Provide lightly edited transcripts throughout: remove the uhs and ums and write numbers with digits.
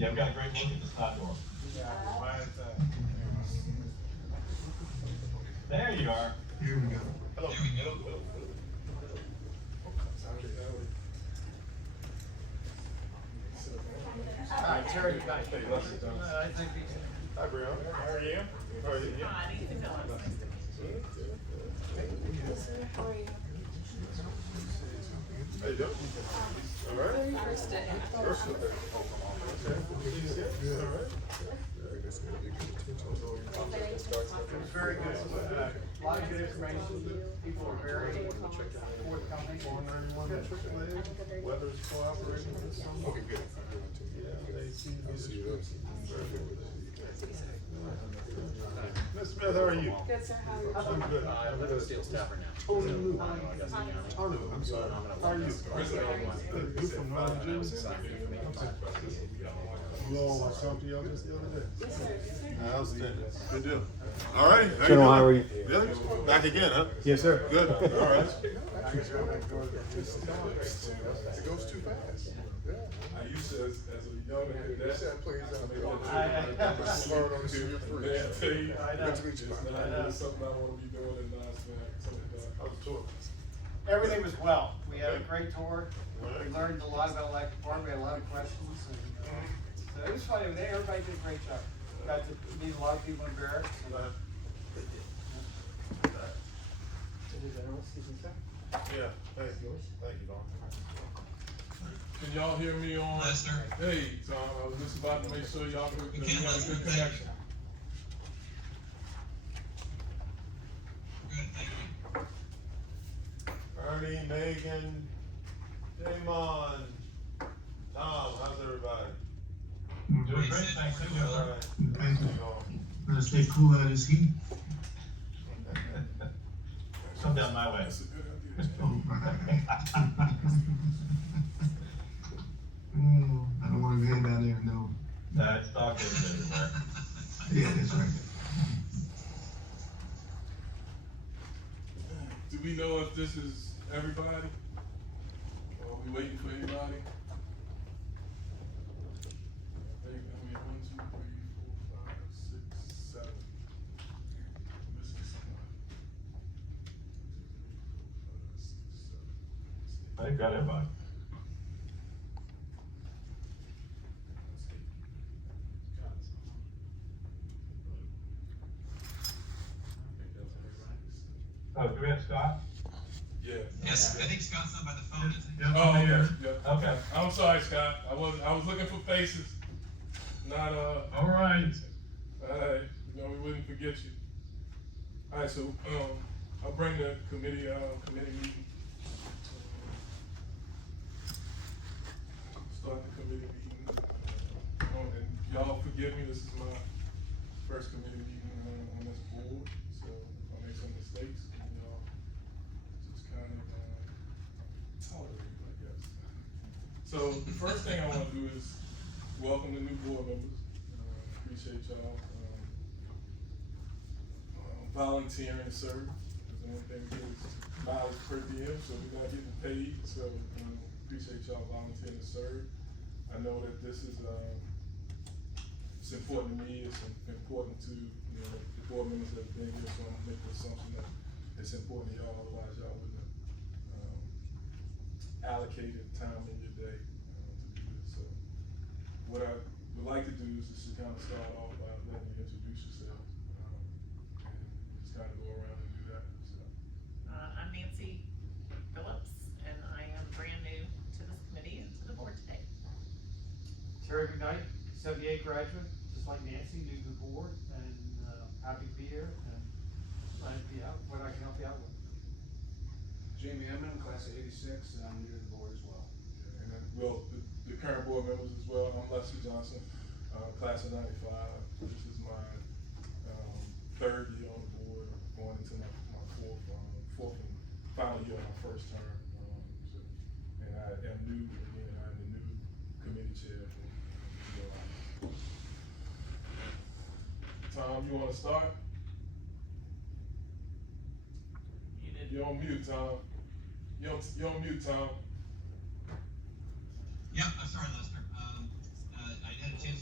Yeah, I've got a great look at the side door. There you are. Here we go. Hello. There we go. Hi, Terry. Hi, Brian. How are you? How are you? Hi, Phyllis. Nice to meet you. How are you? How you doing? All right. First day. First day. Okay. Good. All right. I guess I gotta get good attention. It was very good. A lot of good information. People were very forthcoming. Weather's cooperating with some. Okay, good. Yeah, they seem to be See you then. Miss Smith, how are you? Good, sir. How are you? I'm good. I live in Steele's Tavern now. Tonu. I guess I'm Tonu, I'm sorry. How are you? Good. You from Ron Jim? You all talked to y'all just the other day? Yes, sir. Outstanding. Good deal. All right. General, how are you? Yeah, back again, huh? Yes, sir. Good. All right. It goes too fast. Yeah. I used to, as a young man, That's that plays out there. Smart on the City of Three. Man, I tell you, Good to meet you, man. it's something I want to be doing in Knoxville. How's the tour? Everything was well. We had a great tour. We learned a lot about electric department. We had a lot of questions. And, so it was fun. Everybody did a great job. Got to meet a lot of people in Barracks. Yeah, thank you. Thank you, Don. Can y'all hear me on? Lester. Hey, Tom, I was just about to make sure y'all could, We we can, have a Lester. good connection. Good, thank you. Ernie, Megan, Damon, Tom, how's everybody? Doing great, thanks. How you doing? All right. Thank you. All Gonna stay cool out of this heat. Come down my way. That's a good idea. Oh, I don't wanna go down there, no. No, it's dog days everywhere. Yeah, that's right. Do we know if this is everybody? Or are we waiting for anybody? I think, 1, 2, 3, 4, 5, 6, 7. Missing somebody. 5, 6, 7. I think got everybody. Oh, do we have Scott? Yeah. Yes, I think Scott's not by the phone, is he? Yeah. Oh, yeah, yeah. Okay. I'm sorry, Scott. I was looking for faces. Not, All right. we wouldn't forget you. All right, so, I'll bring the committee meeting. Start the committee meeting. And y'all forgive me, this is my first committee meeting on this board, so if I make some mistakes, y'all just kind of tolerate, I guess. So the first thing I want to do is welcome the new board members. Appreciate y'all volunteering to serve. Because the one thing we get is mileage per diem, so we're not getting paid. So appreciate y'all volunteering to serve. I know that this is it's important to me. It's important to the board members that have been here. So I'm gonna make the assumption that it's important to y'all. Otherwise, y'all wouldn't have allocated time in your day to do this. So what I would like to do is just to kind of start off by letting you introduce yourselves and just kind of go around and do that. So. I'm Nancy Phillips, and I am brand new to this committee and to the board today. Terry McKnight, 78 graduate, just like Nancy, new to the board, and happy to be here and glad to be out. What I can help you out with. Jamie Emmon, class of '86, and I'm new to the board as well. And then, well, the current board members as well. I'm Lester Johnson, class of '95. This is my third year on the board, going into my fourth and final year of my first term. And I am new again. I'm the new committee chair for July. Tom, you want to start? You're on mute, Tom. You're on mute, Tom. Yeah, I'm sorry, Lester. I had a chance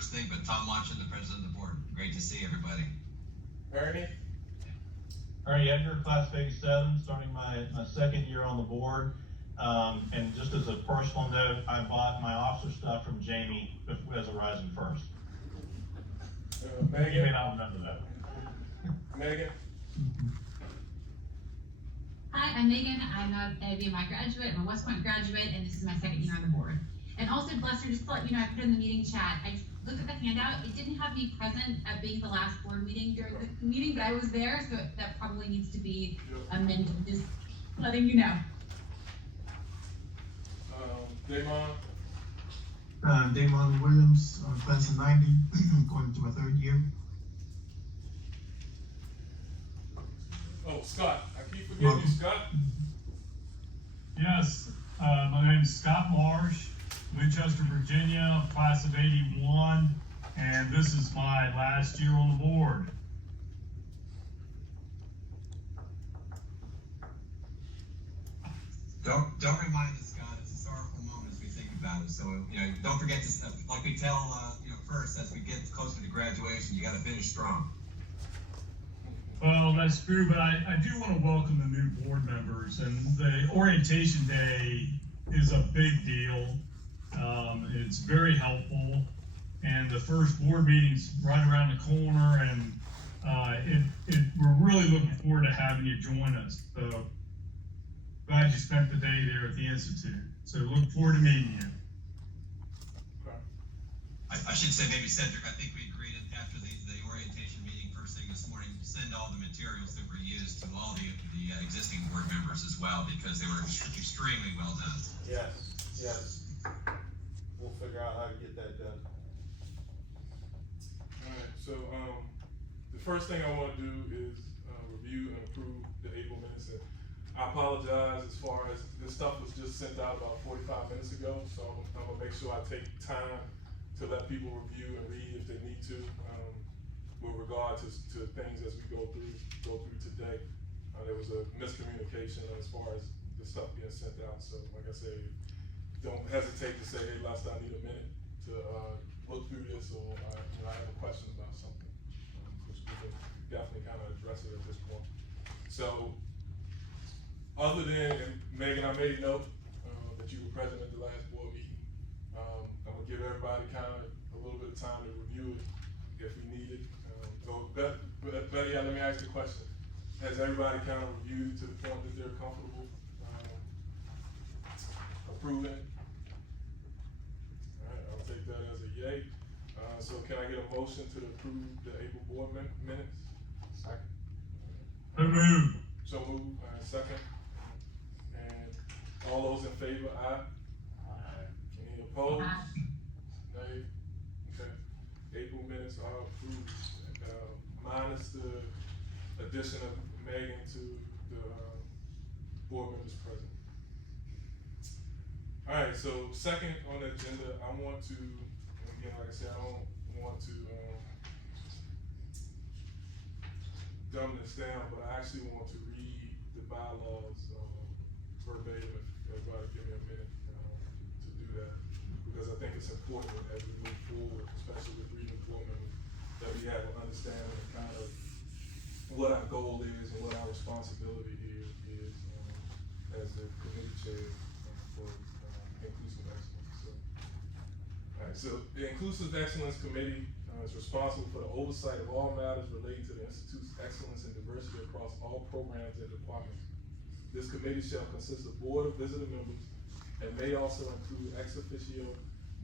first thing, but Tom Watson, the president of the board. Great to see everybody. Ernie? Ernie Edgar, class of '87, starting my second year on the board. And just as a personal note, I bought my officer stuff from Jamie as a rising first. You may Megan? not remember that. Megan? Hi, I'm Megan. I'm a VMI graduate. I'm a West Point graduate, and this is my second year on the board. And also, Lester, just to let you know, I put in the meeting chat. I looked at the handout. It didn't have me present at being the last board meeting during the meeting, but I was there, so that probably needs to be amended. Just letting you know. Damon? Damon Williams, class of 90, going to my third year. Oh, Scott. I keep forgetting you, Scott. Yes, my name's Scott Marsh, Winchester, Virginia, class of '81, and this is my last year on the board. Don't remind us, Scott, it's historical moments we think about it. So, don't forget to, like we tell, first, as we get closer to graduation, you gotta finish strong. Well, that's true, but I do want to welcome the new board members, and the orientation day is a big deal. It's very helpful, and the first board meeting's right around the corner, and we're really looking forward to having you join us. So glad you spent the day there at the Institute. So look forward to meeting you. I should say, maybe Cedric, I think we agreed after the orientation meeting first thing this morning, send all the materials that were used to all the existing board members as well, because they were extremely well done. Yes. We'll figure out how to get that done. Alright, so, the first thing I wanna do is, review and approve the April minutes. And I apologize as far as, this stuff was just sent out about 45 minutes ago, so I'm gonna make sure I take time to let people review and read if they need to, with regard to things as we go through today. There was a miscommunication as far as the stuff being sent out, so like I said, don't hesitate to say, hey, Lester, I need a minute to look through this, or I have a question about something, which we can definitely kind of address it at this point. So, other than, and Megan, I made note that you were present at the last board meeting. I'm gonna give everybody kind of a little bit of time to review it if we need it. So, Betty, let me ask you a question. Has everybody kind of reviewed to the point that they're comfortable approving? All right, I'll take that as a yay. So can I get a motion to approve the April board minutes? Second. So moved. So moved, second. And all those in favor, aye? Any opposed? Nay? Okay. April minutes are approved, minus the addition of Megan to the board members present. Alright, so second on the agenda, I want to, again, like I said, I don't want to dumb this down, but I actually want to read the bylaws verbatim, if everybody give me a minute to do that. Because I think it's important as we move forward, especially with reading board members, that we have an understanding of kind of what our goal is and what our responsibility here is as the committee chair for Inclusive Excellence. So, alright, so the Inclusive Excellence Committee is responsible for the oversight of all matters relating to the Institute's excellence and diversity across all programs and departments. This committee shall consist of board of visitor members and may also include ex officio,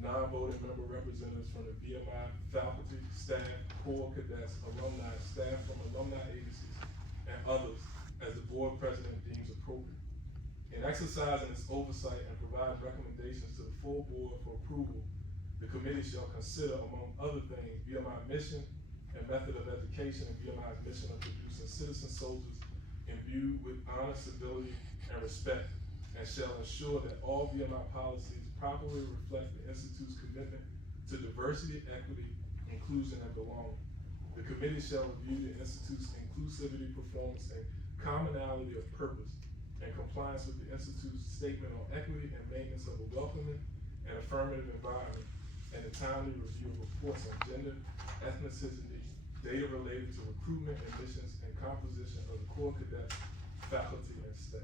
non-voting member representatives from the VMI, faculty, staff, corps, cadets, alumni, staff from alumni agencies, and others as the board president deems appropriate. In exercising its oversight and providing recommendations to the full board for approval, the committee shall consider, among other things, VMI mission and method of education and VMI's mission of producing citizen soldiers imbued with honor, civility, and respect, and shall ensure that all VMI policies properly reflect the Institute's commitment to diversity, equity, inclusion, and belonging. The committee shall review the Institute's inclusivity, performance, and commonality of purpose and compliance with the Institute's statement on equity and maintenance of a welcoming and affirmative environment and the timely review of reports on gender, ethnicity, data related to recruitment, admissions, and composition of the core cadet faculty and staff.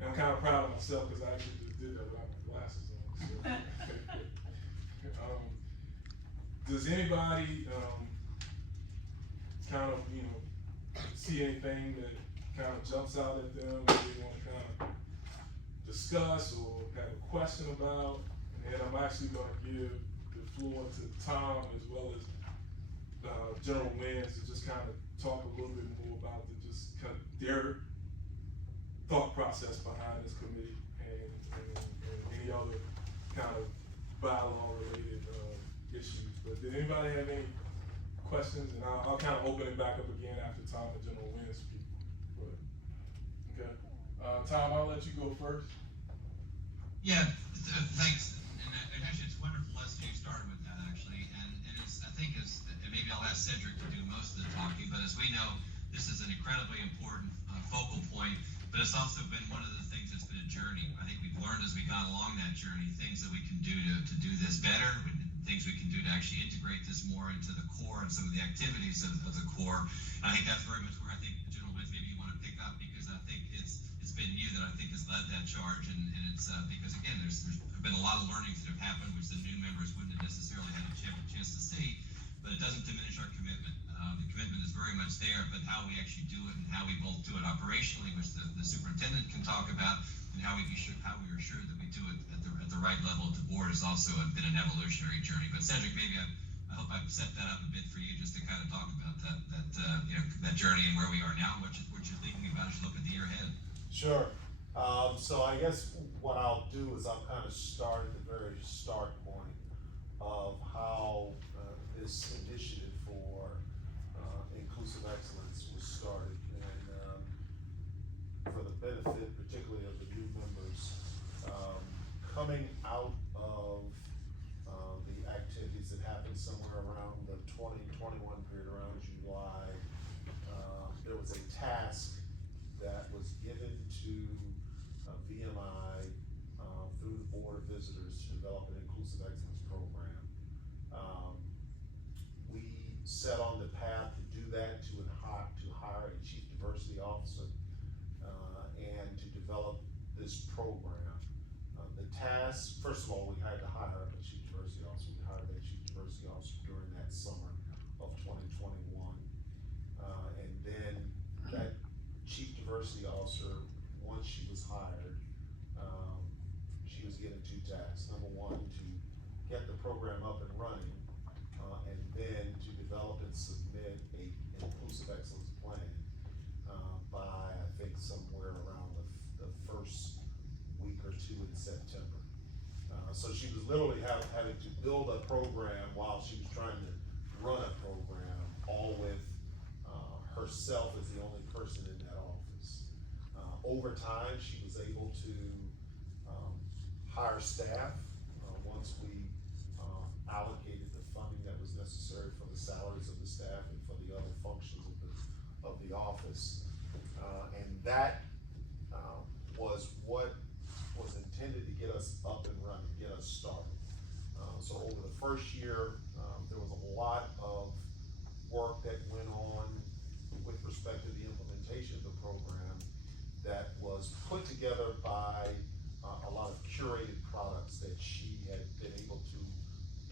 And I'm kind of proud of myself because I actually just did that without my glasses on. So. Does anybody kind of, see anything that kind of jumps out at them that they want to kind of discuss or have a question about? And I'm actually going to give the floor to Tom as well as General Wins to just kind of talk a little bit more about just kind of their thought process behind this committee and any other kind of bylaw related issues. But did anybody have any questions? And I'll kind of open it back up again after Tom and General Wins speak. But, okay. Tom, I'll let you go first. Yeah, thanks. And actually, it's wonderful, Leslie, you started with that actually. And it's, I think, and maybe I'll ask Cedric to do most of the talking, but as we know, this is an incredibly important focal point, but it's also been one of the things that's been a journey. I think we've learned as we got along that journey, things that we can do to do this better, things we can do to actually integrate this more into the core and some of the activities of the core. And I think that's very much where I think General Wins, maybe you want to pick up, because I think it's been you that I think has led that charge, and it's because again, there's been a lot of learnings that have happened, which the new members wouldn't have necessarily had a chance to see, but it doesn't diminish our commitment. The commitment is very much there, but how we actually do it and how we both do it operationally, which the superintendent can talk about, and how we are sure that we do it at the right level at the board has also been an evolutionary journey. But Cedric, maybe I hope I've set that up a bit for you just to kind of talk about that journey and where we are now, and what you're thinking about as you look at the year ahead. Sure. So I guess what I'll do is I'll kind of start at the very start point of how this initiative for inclusive excellence was started, and for the benefit particularly of the new members, coming out of the activities that happened somewhere around the 2021 period, around July, there was a task that was given to VMI through the Board of Visitors to develop an inclusive excellence program. We set on the path to do that, to hire a chief diversity officer and to develop this program. The task, first of all, we had to hire a chief diversity officer. We hired that chief diversity officer during that summer of 2021. And then that chief diversity officer, once she was hired, she was given two tasks. Number one, to get the program up and running, and then to develop and submit an inclusive excellence plan by, I think, somewhere around the first week or two in September. So she was literally having to build a program while she was trying to run a program, all with herself as the only person in that office. Over time, she was able to hire staff once we allocated the funding that was necessary for the salaries of the staff and for the other functions of the office. And that was what was intended to get us up and running, get us started. So over the first year, there was a lot of work that went on with respect to the implementation of the program that was put together by a lot of curated products that she had been able to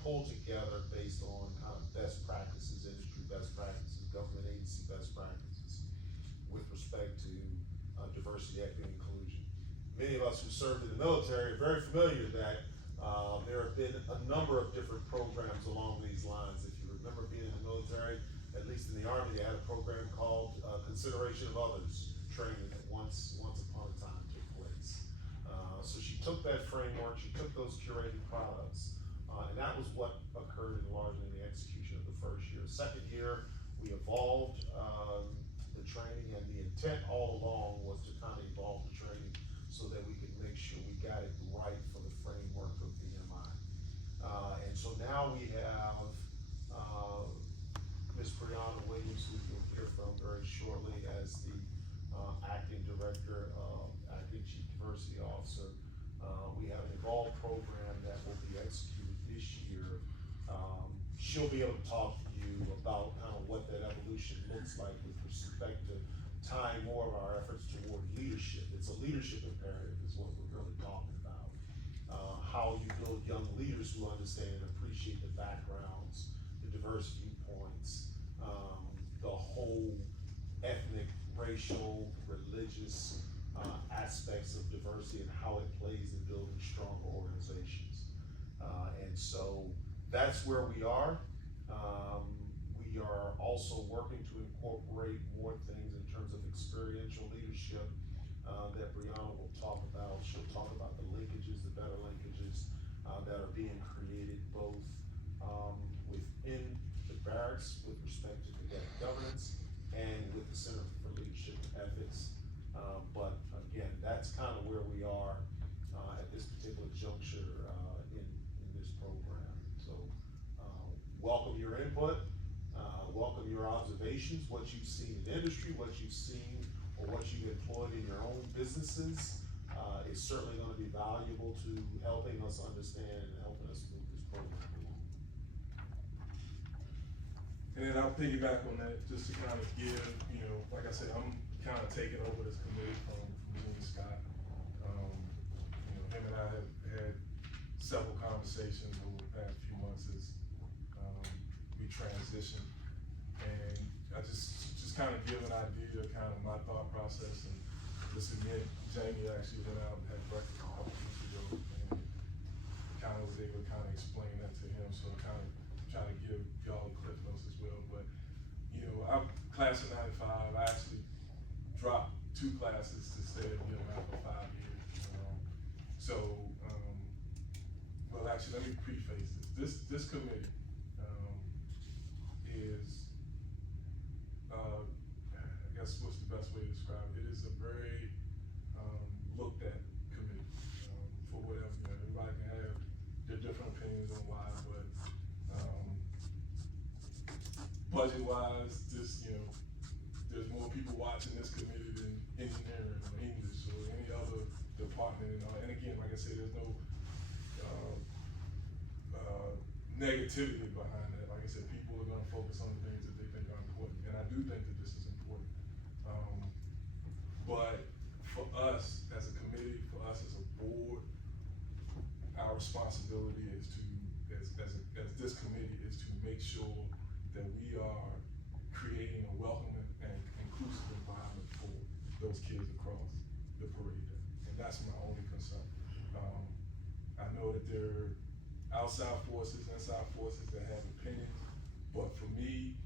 pull together based on kind of best practices, industry best practices, government agency best practices with respect to diversity, equity, and inclusion. Many of us who served in the military are very familiar that there have been a number of different programs along these lines. If you remember being in the military, at least in the Army, they had a program called Consideration of Others training that once upon a time took place. So she took that framework, she took those curated products, and that was what occurred largely in the execution of the first year. Second year, we evolved the training, and the intent all along was to kind of evolve the training so that we could make sure we got it right for the framework of VMI. And so now we have Ms. Brianna Williams, who you'll hear from very shortly, as the acting director, acting chief diversity officer. We have an evolved program that will be executed this year, she'll be able to talk to you about kind of what that evolution looks like with respect to tying more of our efforts toward leadership. It's a leadership imperative is what we're really talking about. How you build young leaders who understand and appreciate the backgrounds, the diverse viewpoints, the whole ethnic, racial, religious aspects of diversity and how it plays in building stronger organizations. And so that's where we are. We are also working to incorporate more things in terms of experiential leadership that Brianna will talk about. She'll talk about the linkages, the better linkages that are being created both within the barracks with respect to cadet governance and with the Center for Leadership Ethics. But again, that's kind of where we are at this particular juncture in this program. So welcome your input, welcome your observations, what you've seen in industry, what you've seen or what you've employed in your own businesses is certainly going to be valuable to helping us understand and helping us move this program along. And then I'll piggyback on that just to kind of give, you know, like I said, I'm kind of taking over this committee from Jimmy Scott. You know, him and I have had several conversations over the past few months as we transition. And I just kind of give an idea of kind of my thought process. And this again, Jamie actually went out and had breakfast a couple weeks ago and kind of was able to kind of explain that to him. So I kind of try to give y'all the cliff notes as well. But, you know, I'm class of 95, I actually dropped 2 classes to stay at VMI for 5 years. Well, actually, let me preface this. This committee is, I guess, what's the best way to describe it? It is a very looked at committee for whatever. You know, everybody can have their different opinions on why, but budget-wise, this, you know, there's more people watching this committee than engineering or English or any other department. And again, like I said, there's no negativity behind that. Like I said, people are going to focus on the things that they think are important, and I do think that this is important. But for us as a committee, for us as a board, our responsibility is to, as this committee, is to make sure that we are creating a welcoming and inclusive environment for those kids across the parade day. And that's my only concern. I know that there are outside forces, inside forces that have opinions, but for me,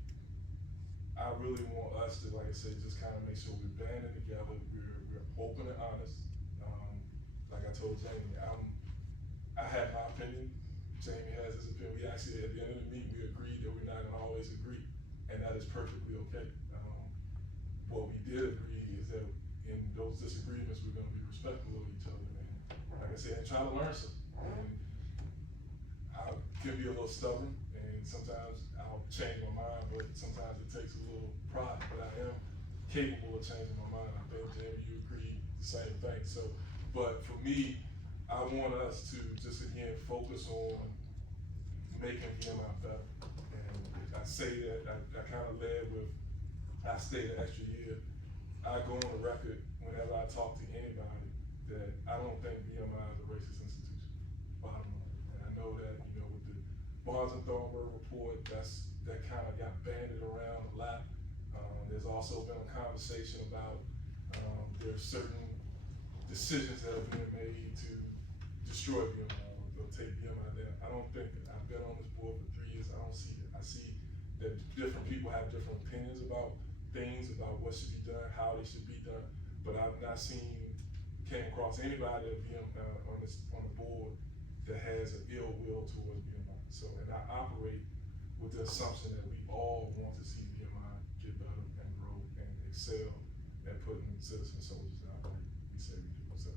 I really want us to, like I said, just kind of make sure we're banding together, we're open and honest. Like I told Jamie, I have my opinion, Jamie has his opinion. We actually, at the end of the meeting, we agreed that we're not gonna always agree, and that is perfectly okay. What we did agree is that in those disagreements, we're gonna be respectful of each other, and like I said, and try to learn something. And I can be a little stubborn, and sometimes I'll change my mind, but sometimes it takes a little pride, but I am capable of changing my mind. I think, Jamie, you agree the same thing. So, but for me, I want us to just, again, focus on making VMI better. And I say that, I kind of led with, I stayed an extra year. I go on the record whenever I talk to anybody that I don't think VMI is a racist institution, bottom line. And I know that, you know, with the Barnes and Thornburg report, that kind of got banded around a lot. There's also been a conversation about there's certain decisions that are being made to destroy VMI or take VMI down. I don't think that. I've been on this board for 3 years. I don't see it. I see that different people have different opinions about things, about what should be done, how they should be done. But I've not came across anybody at on the board that has an ill will towards VMI. So, and I operate with the assumption that we all want to see VMI get better and grow and excel at putting citizen soldiers out there. We say we do. So,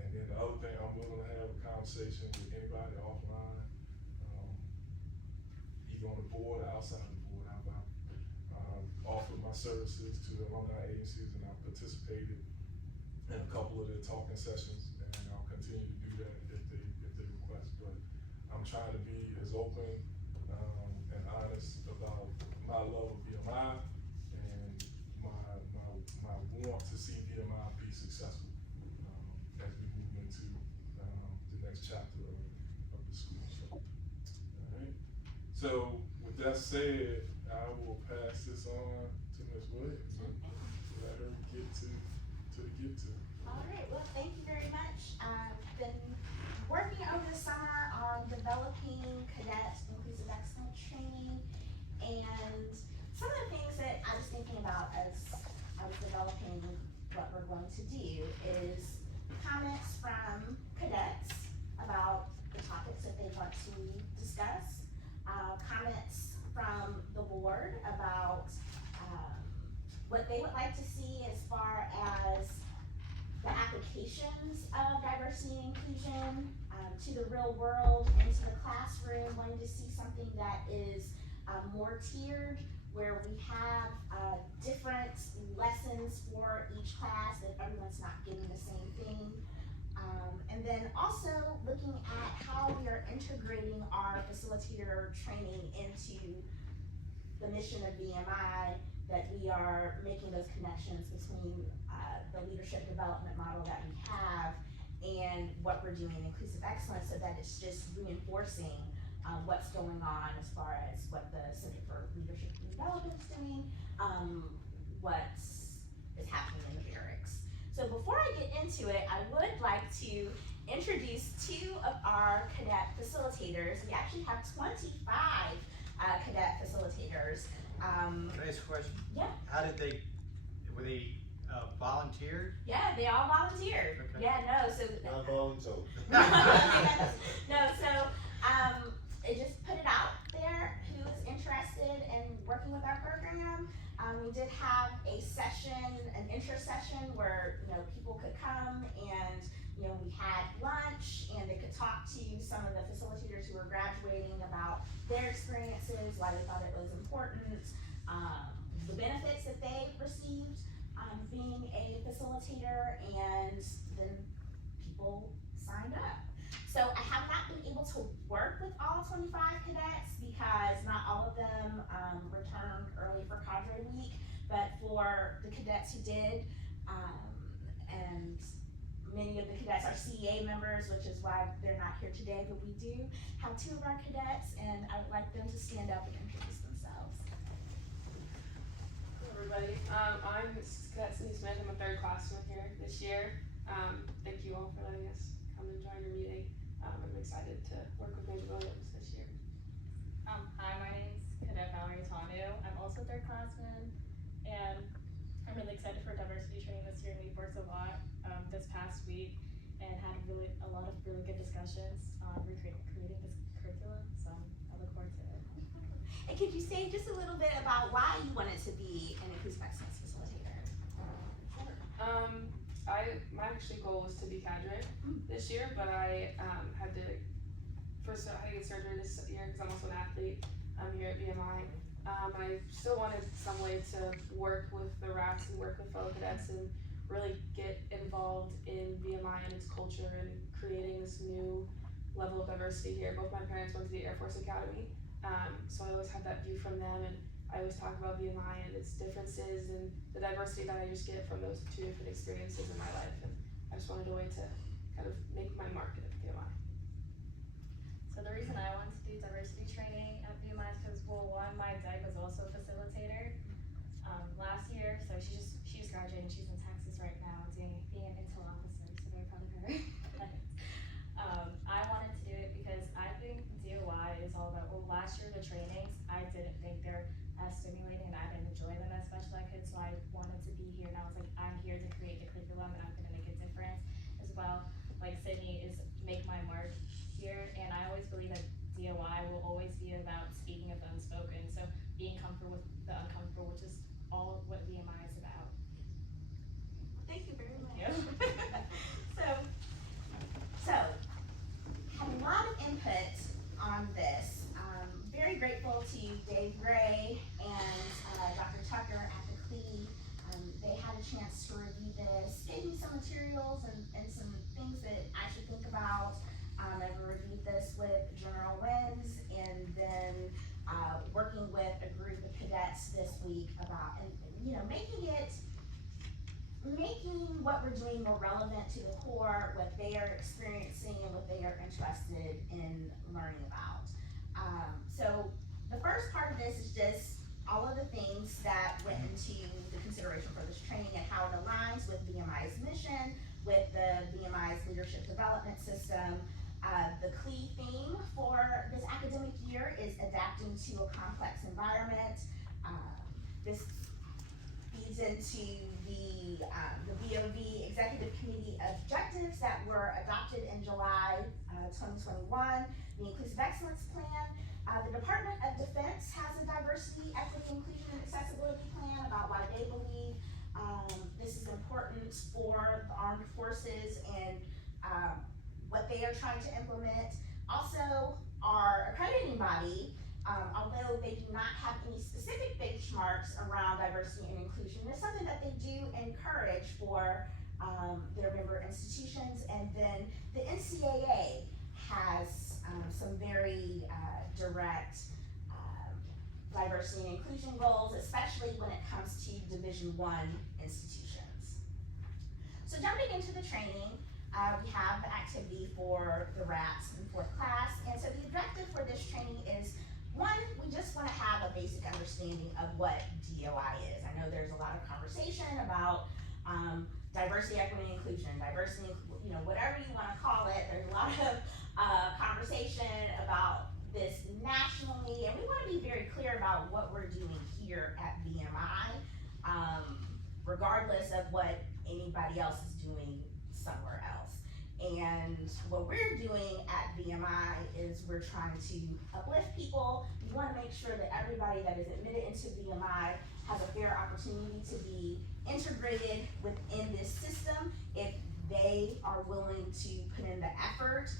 and then the other thing, I'm willing to have a conversation with anybody offline, either on the board or outside the board. I've offered my services to the alumni agencies, and I've participated in a couple of their talking sessions, and I'll continue to do that if they request. But So with that said, I will pass this on to Ms. Williams and let her get to the get to. All right, well, thank you very much. I've been working over the summer on developing cadet inclusive excellence training, and some of the things that I was thinking about as I was developing what we're going to do is comments from cadets about the topics that they want to discuss, comments from the board about what they would like to see as far as the applications of diversity and inclusion to the real world, into the classroom, wanting to see something that is more tiered, where we have different lessons for each class, that everyone's not getting the same thing. And then also looking at how we are integrating our facilitator training into the mission of VMI, that we are making those connections between the leadership development model that we have and what we're doing in inclusive excellence, so that it's just reinforcing what's going on as far as what the Center for Leadership and Development is doing, what is happening in the barracks. So before I get into it, I would like to introduce two of our cadet facilitators. We actually have 25 cadet facilitators. Can I ask a question? Yeah. How did were they volunteered? Yeah, they all volunteered. Okay. Yeah, no, so. Not voluntold. No, so, it just put it out there who is interested in working with our program. We did have a session, an intro session where, people could come and, we had lunch and they could talk to some of the facilitators who were graduating about their experiences, why they thought it was important, the benefits that they received being a facilitator, and then people signed up. So I have not been able to work with all 25 cadets because not all of them returned early for Cadre Week, but for the cadets who did, and many of the cadets are CEA members, which is why they're not here today, but we do have two of our cadets, and I would like them to stand up and introduce themselves. Hello everybody, I'm Cadet Cindy Smith. I'm a third classman here this year. Thank you all for letting us come and join your meeting. I'm excited to work with Ms. Williams this year. Hi, my name's Cadet Valerie Tanu. I'm also third classman, and I'm really excited for diversity training this year. We've worked a lot this past week and had a lot of really good discussions on creating this curriculum, so I look forward to it. And could you say just a little bit about why you wanted to be an inclusive excellence facilitator? My actually goal was to be cadre this year, but I had to get surgery this year because I'm also an athlete here at VMI. I still wanted some way to work with the RACs and work with fellow cadets and really get involved in VMI and its culture and creating this new level of diversity here. Both my parents went to the Air Force Academy, so I always had that view from them, and I always talk about VMI and its differences and the diversity that I just get from those two different experiences in my life, and I just wanted a way to kind of make my mark at VMI. So the reason I wanted to do diversity training at VMI is because, well, one, my dad was also a facilitator last year, so she's graduating, she's in Texas right now being an intel officer, so very proud of her. I wanted to do it because I think DOI is all about, well, last year the trainings, I didn't think they're as stimulating and I didn't enjoy them as much as I could, so I wanted to be here, and I was like, I'm here to create the curriculum and I'm gonna make a difference as well. Like Sydney is make my mark here, and I always believe that DOI will always be about speaking of the unspoken, so being comfortable with the uncomfortable, which is all what VMI is about. Thank you very much. Yeah. So, had a lot of input on this. Very grateful to Dave Gray and Dr. Tucker at the CLE. They had a chance to review this, gave me some materials and some things that I should think about. I've reviewed this with General Lenz, and then working with a group of cadets this week about, and making what we're doing more relevant to the core, what they are experiencing and what they are interested in learning about. So the first part of this is just all of the things that went into the consideration for this training and how it aligns with VMI's mission, with the VMI's leadership development system. The key theme for this academic year is adapting to a complex environment. This feeds into the BOV Executive Committee objectives that were adopted in July 2021, the Inclusive Excellence Plan. The Department of Defense has a diversity, equity, inclusion, and accessibility plan about why they believe this is important for the armed forces and what they are trying to implement. Also, our accrediting body, although they do not have any specific benchmarks around diversity and inclusion, there's something that they do encourage for their member institutions. And then the NCAA has some very direct diversity and inclusion goals, especially when it comes to Division I institutions. So jumping into the training, we have the activity for the RATs in 4th class. And so the objective for this training is, one, we just want to have a basic understanding of what DOI is. I know there's a lot of conversation about diversity, equity, inclusion, diversity, whatever you want to call it. There's a lot of conversation about this nationally, and we want to be very clear about what we're doing here at VMI, regardless of what anybody else is doing somewhere else. And what we're doing at VMI is we're trying to uplift people. We want to make sure that everybody that is admitted into VMI has a fair opportunity to be integrated within this system if they are willing to put in the effort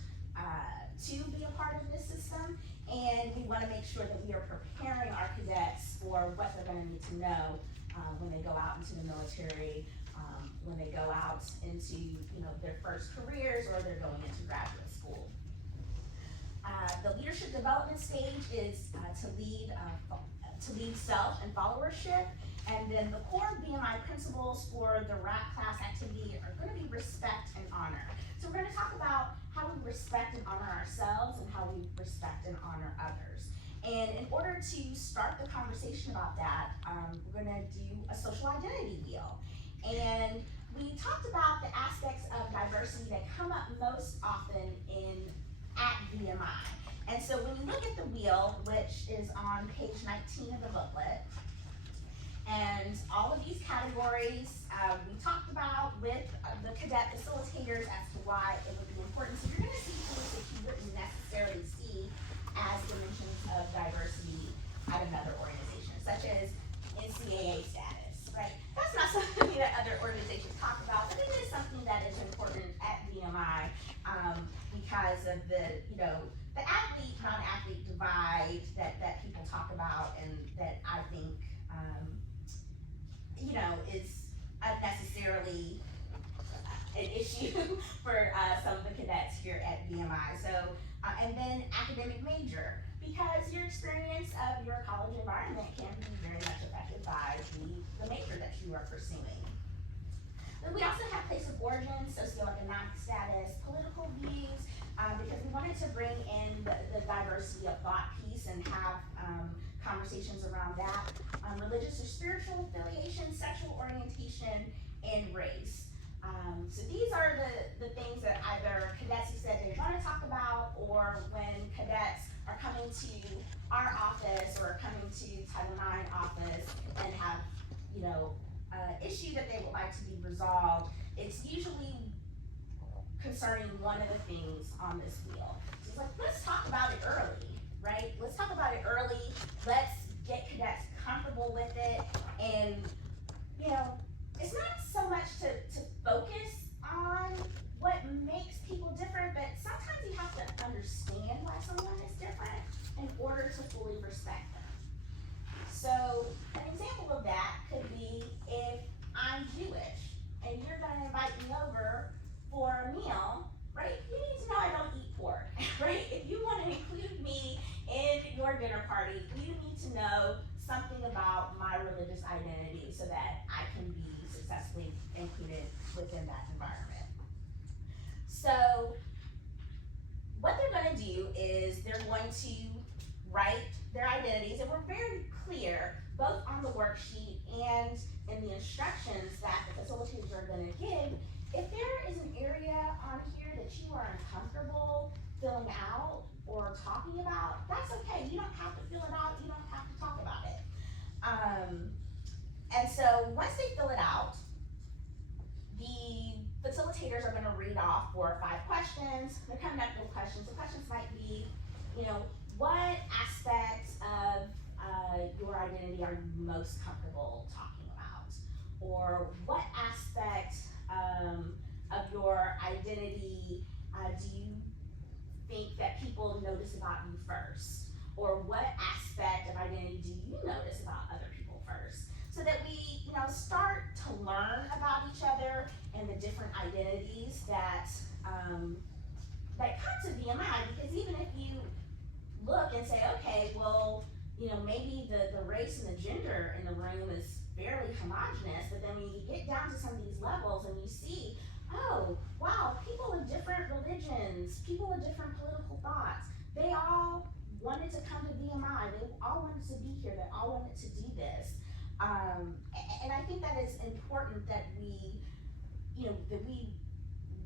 to be a part of this system. And we want to make sure that we are preparing our cadets for what they're going to need to know when they go out into the military, when they go out into their first careers, or they're going into graduate school. The leadership development stage is to lead self and followership. And then the core BMI principles for the RAT class activity are going to be respect and honor. So we're going to talk about how we respect and honor ourselves and how we respect and honor others. And in order to start the conversation about that, we're going to do a social identity wheel. And we talked about the aspects of diversity that come up most often at VMI. And so when you look at the wheel, which is on page 19 of the booklet, and all of these categories we talked about with the cadet facilitators as to why it would be important. So you're going to see things that you wouldn't necessarily see as dimensions of diversity at another organization, such as NCAA status, right? That's not something that other organizations talk about, but it is something that is important at VMI because of the athlete, non-athlete divide that people talk about, and that I think is unnecessarily an issue for some of the cadets here at VMI. So, and then academic major, because your experience of your college environment can be very much affected by the major that you are pursuing. Then we also have place of origin, socioeconomic status, political views, because we wanted to bring in the diversity of thought piece and have conversations around that. Religious or spiritual affiliation, sexual orientation, and race. So these are the things that either cadets have said they want to talk about, or when cadets are coming to our office or coming to Title IX office and have, issue that they would like to be resolved, it's usually concerning one of the things on this wheel. So it's like, let's talk about it early, right? Let's talk about it early. Let's get cadets comfortable with it. And, it's not so much to focus on what makes people different, but sometimes you have to understand why someone is different in order to fully respect them. So an example of that could be if I'm Jewish and you're gonna invite me over for a meal, right? You need to know I don't eat pork, right? If you wanna include me in your dinner party, you need to know something about my religious identity so that I can be successfully included within that environment. So what they're going to do is they're going to write their identities, and we're very clear, both on the worksheet and in the instructions that the facilitators are gonna give. If there is an area on here that you are uncomfortable filling out or talking about, that's okay. You don't have to fill it out, you don't have to talk about it. And so once they fill it out, the facilitators are gonna read off 4 or 5 questions. They're coming up with questions. The questions might be, what aspects of your identity are you most comfortable talking about? Or what aspect of your identity do you think that people notice about you first? Or what aspect of identity do you notice about other people first? So that we, start to learn about each other and the different identities that that come to VMI. Because even if you look and say, okay, well, maybe the race and the gender in the room is fairly homogenous, but then when you get down to some of these levels and you see, oh, wow, people of different religions, people of different political thoughts, they all wanted to come to VMI, they all wanted to be here, they all wanted to do this. And I think that it's important that we, that we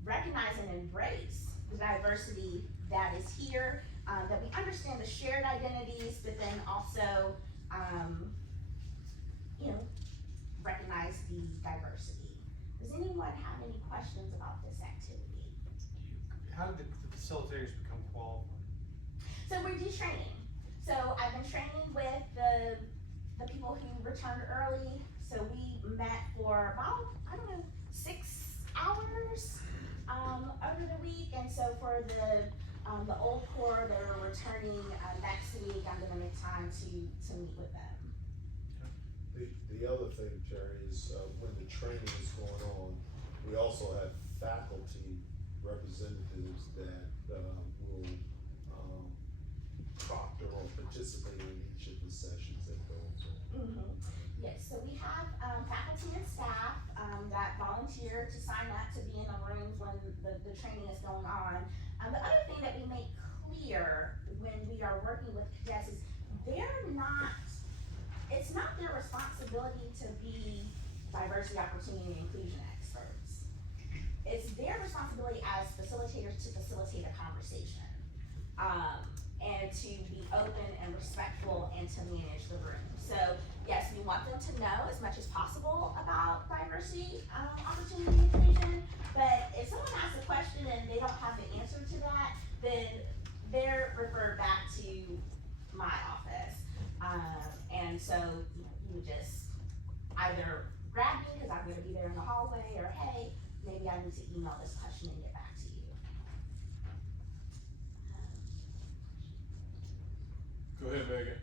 recognize and embrace the diversity that is here, that we understand the shared identities, but then also, recognize the diversity. Does anyone have any questions about this activity? How did the facilitators become qualified? So we do training. So I've been training with the people who returned early. So we met for about, 6 hours over the week. And so for the old core that are returning next week, I'm gonna make time to meet with them. The other thing, Jerry, is when the training is going on, we also have faculty representatives that will proctor or participate in each of the sessions that go on. Yes, so we have faculty and staff that volunteer to sign up to be in the rooms when the training is going on. The other thing that we make clear when we are working with cadets is it's not their responsibility to be diversity, opportunity, and inclusion experts. It's their responsibility as facilitators to facilitate a conversation, and to be open and respectful and to manage the room. So yes, we want them to know as much as possible about diversity, opportunity, and inclusion, but if someone asks a question and they don't have the answer to that, then they're referred back to my office. And so you would just either grab me because I'm going to be there in the hallway, or hey, maybe I need to email this question and get back to you. Go ahead, Megan.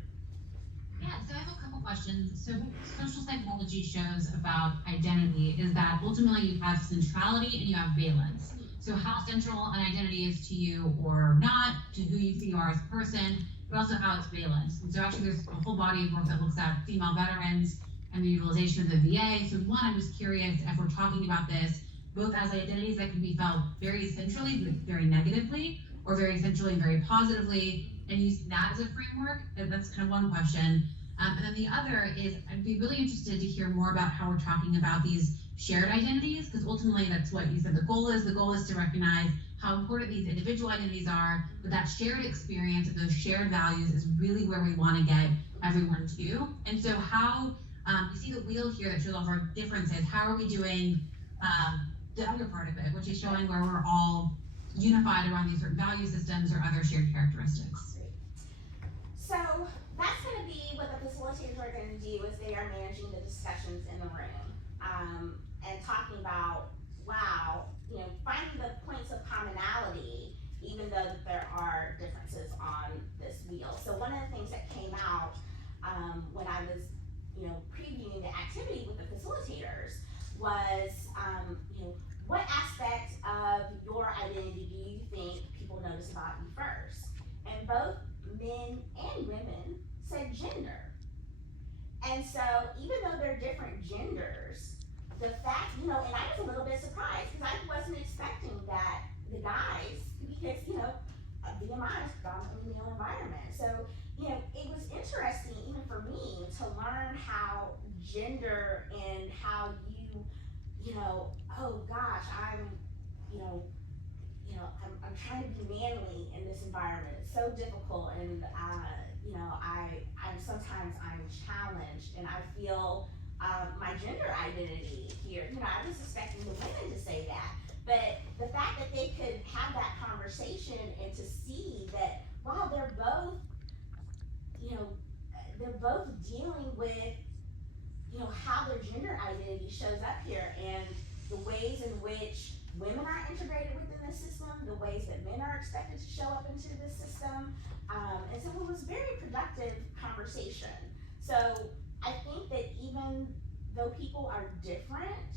Yeah, so I have a couple questions. So what social psychology shows about identity is that ultimately you have centrality and you have valence. So how central an identity is to you or not, to who you think you are as a person, but also how it's valence. And so actually there's a whole body of work that looks at female veterans and the utilization of the VA. So one, I'm just curious if we're talking about this both as identities that can be felt very centrally, but very negatively, or very centrally and very positively, and using that as a framework. That's kind of one question. And then the other is, I'd be really interested to hear more about how we're talking about these shared identities, because ultimately that's what you said the goal is. The goal is to recognize how important these individual identities are, but that shared experience, those shared values is really where we want to get everyone to. And so how, you see the wheel here that shows all of our differences. How are we doing the other part of it, which is showing where we're all unified around these certain value systems or other shared characteristics? So that's going to be what the facilitators are going to do is they are managing the discussions in the room, and talking about, wow, finding the points of commonality, even though there are differences on this wheel. So one of the things that came out when I was, previewing the activity with the facilitators was, what aspect of your identity do you think people notice about you first? And both men and women said gender. And so even though they're different genders, the fact, and I was a little bit surprised because I wasn't expecting that the guys, because, VMI is predominantly male environment. So, gender in how you know, oh gosh, I'm trying to be manly in this environment. It's so difficult, and I'm challenged, and I feel my gender identity here. You know, I was expecting the women to say that, but the fact that they could have that conversation and to see that, wow, they're both dealing with, how their gender identity shows up here, and the ways in which women are integrated within the system, the ways that men are expected to show up into the system. And so it was a very productive conversation. So I think that even though people are different,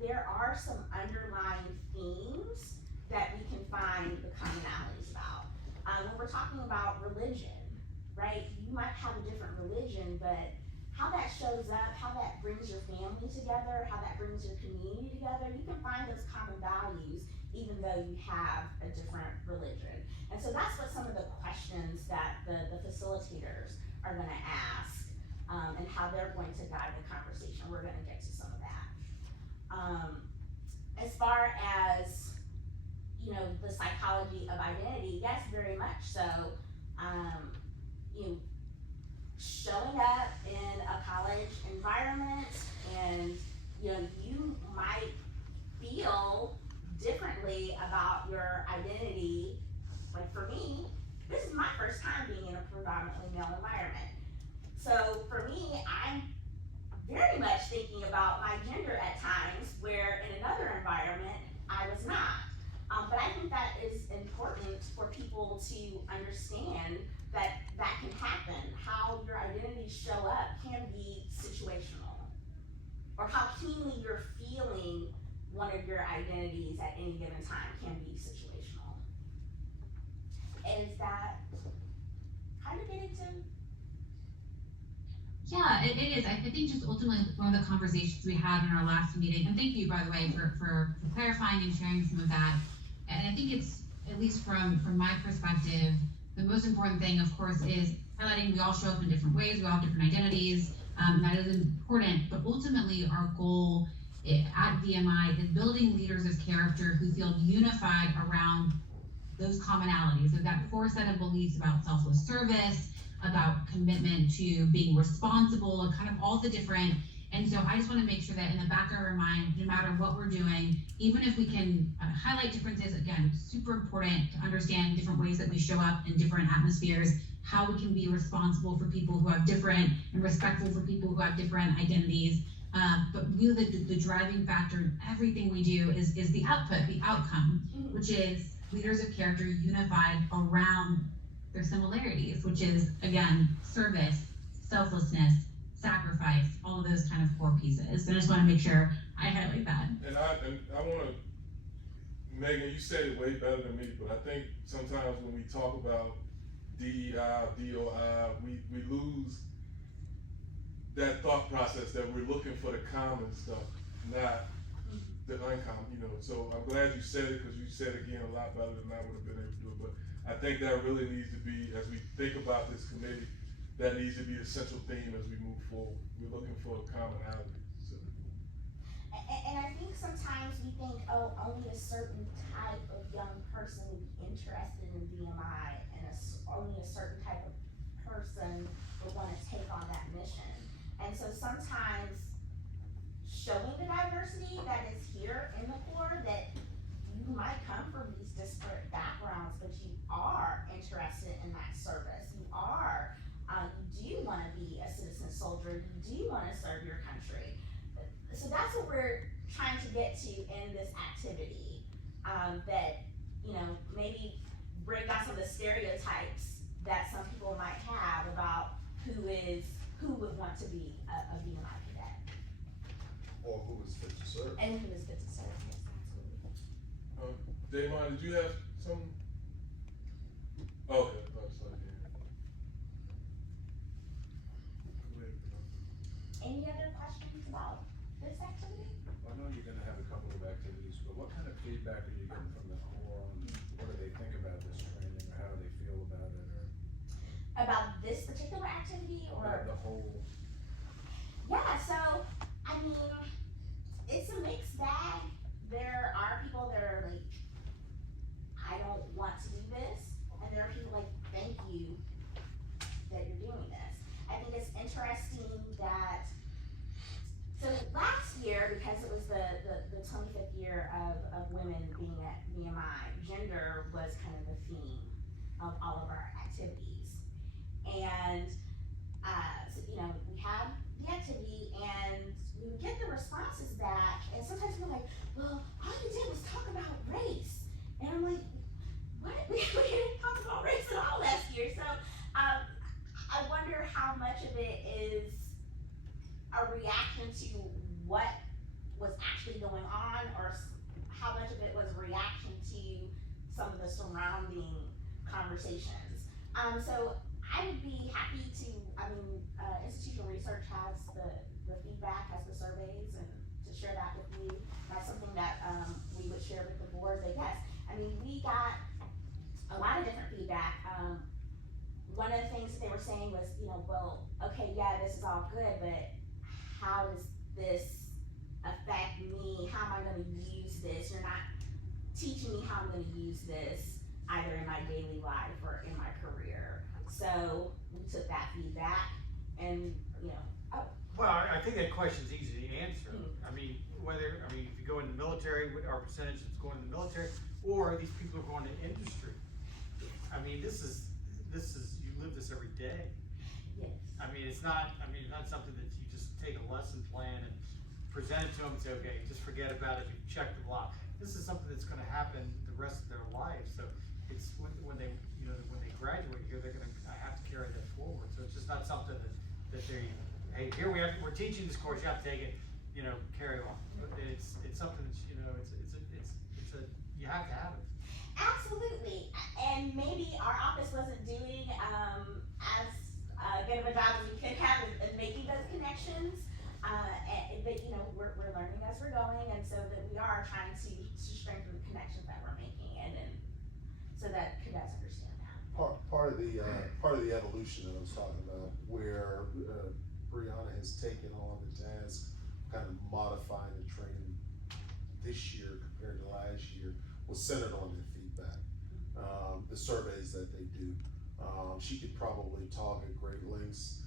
there are some underlying themes that we can find the commonalities about. When we're talking about religion, right? You might have a different religion, but how that shows up, how that brings your family together, how that brings your community together, you can find those common values even though you have a different religion. And so that's what some of the questions that the facilitators are gonna ask, and how they're going to guide the conversation. We're gonna get to some of that. As far as, the psychology of identity, yes, very much so. Showing up in a college environment, and you might feel differently about your identity. Like for me, this is my first time being in a predominantly male environment. So for me, I'm very much thinking about my gender at times, where in another environment, I was not. But I think that is important for people to understand that can happen. How your identities show up can be situational, or how keenly you're feeling one of your identities at any given time can be situational. And is that kind of getting to? Yeah, it is. I think just ultimately one of the conversations we had in our last meeting, and thank you, by the way, for clarifying and sharing some of that. And I think it's, at least from my perspective, the most important thing, of course, is highlighting we all show up in different ways, we all have different identities, that is important, but ultimately our goal at VMI is building leaders of character who feel unified around those commonalities, of that core set of beliefs about selfless service, about commitment to being responsible, and kind of all the different. And so I just want to make sure that in the back of our mind, no matter what we're doing, even if we can highlight differences, again, super important to understand different ways that we show up in different atmospheres, how we can be responsible for people who have different, and respectful for people who have different identities. But really the driving factor in everything we do is the output, the outcome, which is leaders of character unified around their similarities, which is, again, service, selflessness, sacrifice, all of those kind of core pieces. And I just want to make sure I highlight that. And I want to, Megan, you said it way better than me, but I think sometimes when we talk about DEI, DOI, we lose that thought process that we're looking for the common stuff, not the uncommon, So I'm glad you said it, because you said it again a lot better than I would have been able to do it. But I think that really needs to be, as we think about this committee, that needs to be a central theme as we move forward. We're looking for a commonality. So. And I think sometimes we think, oh, only a certain type of young person would be interested in VMI, and only a certain type of person would want to take on that mission. And so sometimes showing the diversity that is here in the core, that you might come from these disparate backgrounds, but you are interested in that service. You do want to be a citizen soldier. You do want to serve your country. So that's what we're trying to get to in this activity. That, maybe break down some of the stereotypes that some people might have about who would want to be a VMI cadet. Or who is fit to serve. And who is fit to serve, yes, absolutely. Damon, did you have some? Okay, Any other questions about this activity? I know you're gonna have a couple of activities, but what kind of feedback are you getting from the core on what do they think about this training, or how do they feel about it, or? About this particular activity, or? About the whole. yeah, so, I mean, it's a mixed bag. There are people that are like, I don't want to do this, and there are people like, thank you that you're doing this. I think it's interesting that, so last year, because it was the 25th year of women being at VMI, gender was kind of the theme of all of our activities. And, so, you know, we had the activity and we would get the responses back, and sometimes people are like, well, all you did was talk about race. And I'm like, what? We didn't talk about race at all last year. So I wonder how much of it is a reaction to what was actually going on, or how much of it was a reaction to some of the surrounding conversations. So I would be happy to, I mean, institutional research has the feedback, has the surveys, and to share that with you. That's something that we would share with the board. But yes, I mean, we got a lot of different feedback. One of the things that they were saying was, you know, well, okay, yeah, this is all good, but how does this affect me? How am I gonna use this? You're not teaching me how I'm gonna use this either in my daily life or in my career. So we took that feedback and, you know, Well, I think that question's easy to answer. I mean, if you go in the military, our percentage that's going in the military, or these people are going to industry. I mean, this is, you live this every day. yes. I mean, it's not something that you just take a lesson plan and present it to them and say, okay, just forget about it, you check the block. This is something that's gonna happen the rest of their lives, so it's when they, you know, when they graduate here, they're gonna have to carry that forward. So it's just not something that they, hey, here we're teaching this course, you have to take it, you know, carry on. It's something that's, you know, you have to have it. Absolutely, and maybe our office wasn't doing as good of a job as we could have as making those connections. But you know, we're learning as we're going, and so that we are trying to strengthen the connections that we're making, and then so that cadets understand that. Part of the evolution that I was talking about, where Brianna has taken on the task, kind of modifying the training this year compared to last year, was centered on their feedback, the surveys that they do. She could probably talk at great lengths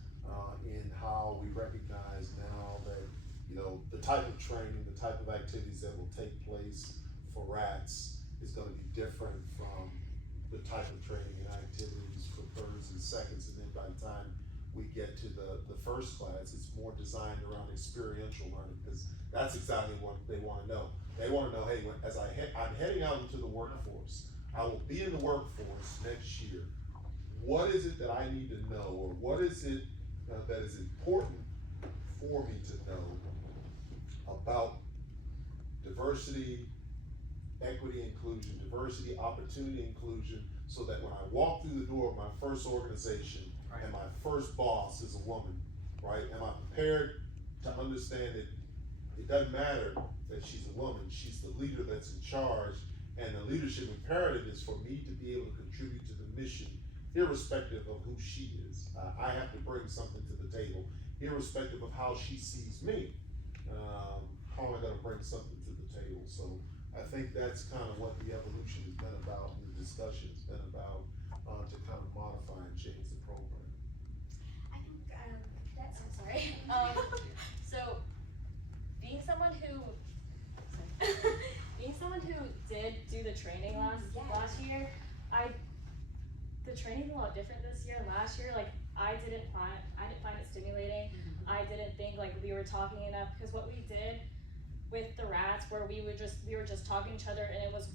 in how we recognize now that, you know, the type of training, the type of activities that will take place for RATs is gonna be different from the type of training and activities for thirds and seconds, and then by the time we get to the first class, it's more designed around experiential learning, because that's exactly what they wanna know. They wanna know, hey, I'm heading out into the workforce, I will be in the workforce next year. What is it that I need to know, or what is it that is important for me to know about diversity, equity, inclusion, diversity, opportunity, inclusion, so that when I walk through the door of my first organization, right, and my first boss is a woman, right? Am I prepared to understand that it doesn't matter that she's a woman, she's the leader that's in charge, and the leadership imperative is for me to be able to contribute to the mission, irrespective of who she is. I have to bring something to the table, irrespective of how she sees me. How am I gonna bring something to the table? So I think that's kind of what the evolution has been about, and the discussion has been about, to kind of modify and change the program. I think cadets. I'm sorry. So being someone who did do the training last year, the training's a lot different this year. Last year, like I didn't find it stimulating. I didn't think like we were talking enough, because what we did with the RATs, where we were just talking to each other, and it was,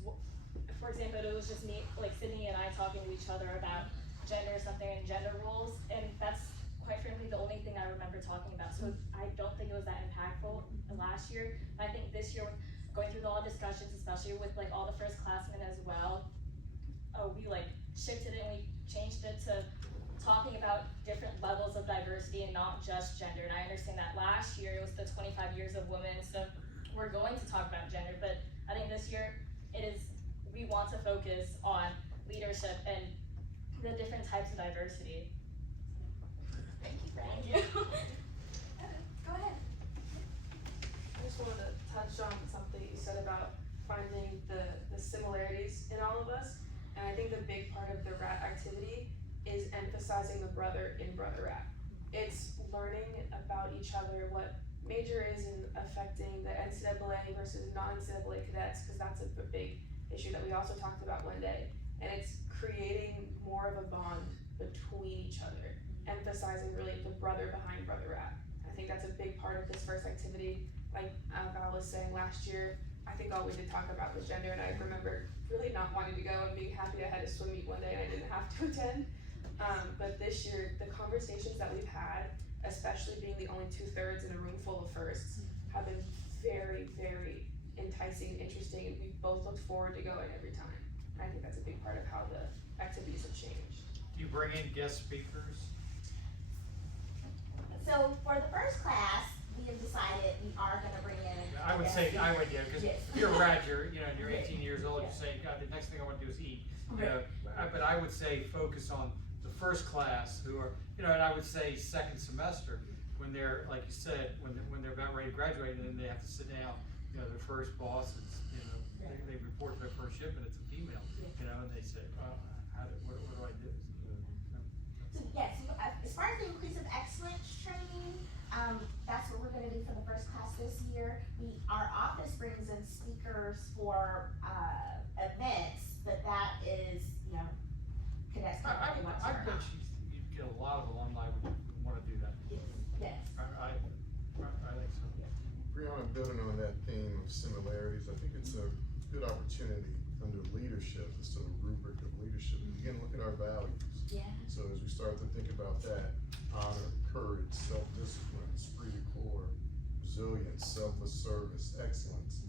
for example, it was just me, like Sydney and I talking to each other about gender something and gender roles, and that's quite frankly the only thing I remember talking about. So I don't think it was that impactful last year. I think this year, going through all the discussions, especially with like all the first classmen as well, we like shifted it and we changed it to talking about different levels of diversity and not just gender. And I understand that last year it was the 25 years of women, so we're going to talk about gender, but I think this year we want to focus on leadership and the different types of diversity. Thank you. Thank you. Go ahead. just wanted to touch on something you said about finding the similarities in all of us. And I think the big part of the RAT activity is emphasizing the brother in brother RAT. It's learning about each other, what major is in affecting the NCAA versus non-NCAA cadets, because that's a big issue that we also talked about one day. And it's creating more of a bond between each other, emphasizing really the brother behind brother RAT. I think that's a big part of this first activity. Like Val was saying last year, I think all we did talk about was gender, and I remember really not wanting to go and being happy I had a swim meet one day and I didn't have to attend. But this year, the conversations that we've had, especially being the only 2/3 in a room full of firsts, have been very, very enticing and interesting, and we've both looked forward to going every time. And I think that's a big part of how the activities have changed. Do you bring in guest speakers? So for the first class, we have decided we are gonna bring in. I would say, yeah, because Yes. if you're a grad, you're 18 Yeah. years old, Yeah. you're saying, God, the next thing I wanna do is eat. Right. But I would say focus on the first class who are, and I would say second semester, when they're, like you said, when they're about ready to graduate, and then they have to sit down, their first boss is, they report their first shipment, it's a female, and they say, what do I do? So yes, as far as the inclusive excellence training, that's what we're gonna do for the first class this year. Our office brings in speakers for, events, but that is, cadets can I really want to bet learn. you'd get a lot of alumni would wanna do that. Yes. I think so. Brianna, building on that theme of similarities, I think it's a good opportunity under leadership, this sort of rubric of leadership, to begin to look at our values. Yeah. So as we start to think about that, honor, courage, self-discipline, esprit de corps, resilience, selfless service, excellence,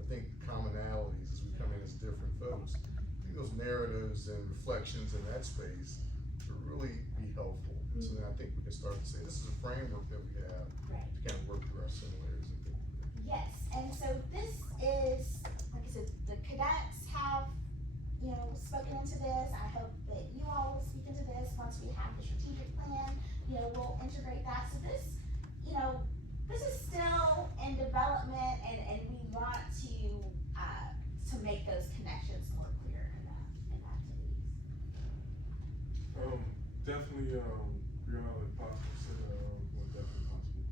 I think commonalities as we come in as different folks, I think those narratives and reflections in that space will really be helpful. And so then I think we can start to say, this is a framework that we have Right. to kind of work through our similarities and things. Yes, and so this is, like I said, the cadets have, spoken into this. I hope that you all will speak into this once we have the strategic plan. We'll integrate that. So this, this is still in development, and we want to make those connections more clear in the activities. Definitely, Brianna, if possible, send definitely possible.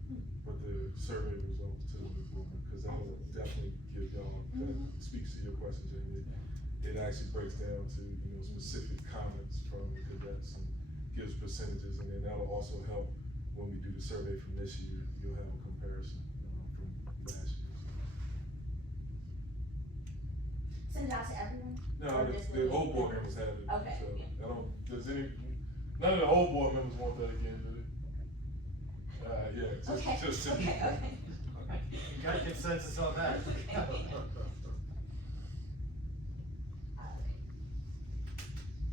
But the survey results to the board, because that'll definitely give y'all, that speaks to your question, Jamie. It actually breaks down to, specific comments from the cadets and gives percentages, and then that'll also help when we do the survey from this year. You'll have a comparison from last year. Send it out to everyone? No, Or just the old board members have it. Okay. So none of the old board members want that again, do they? Just to Okay. You got consensus on that?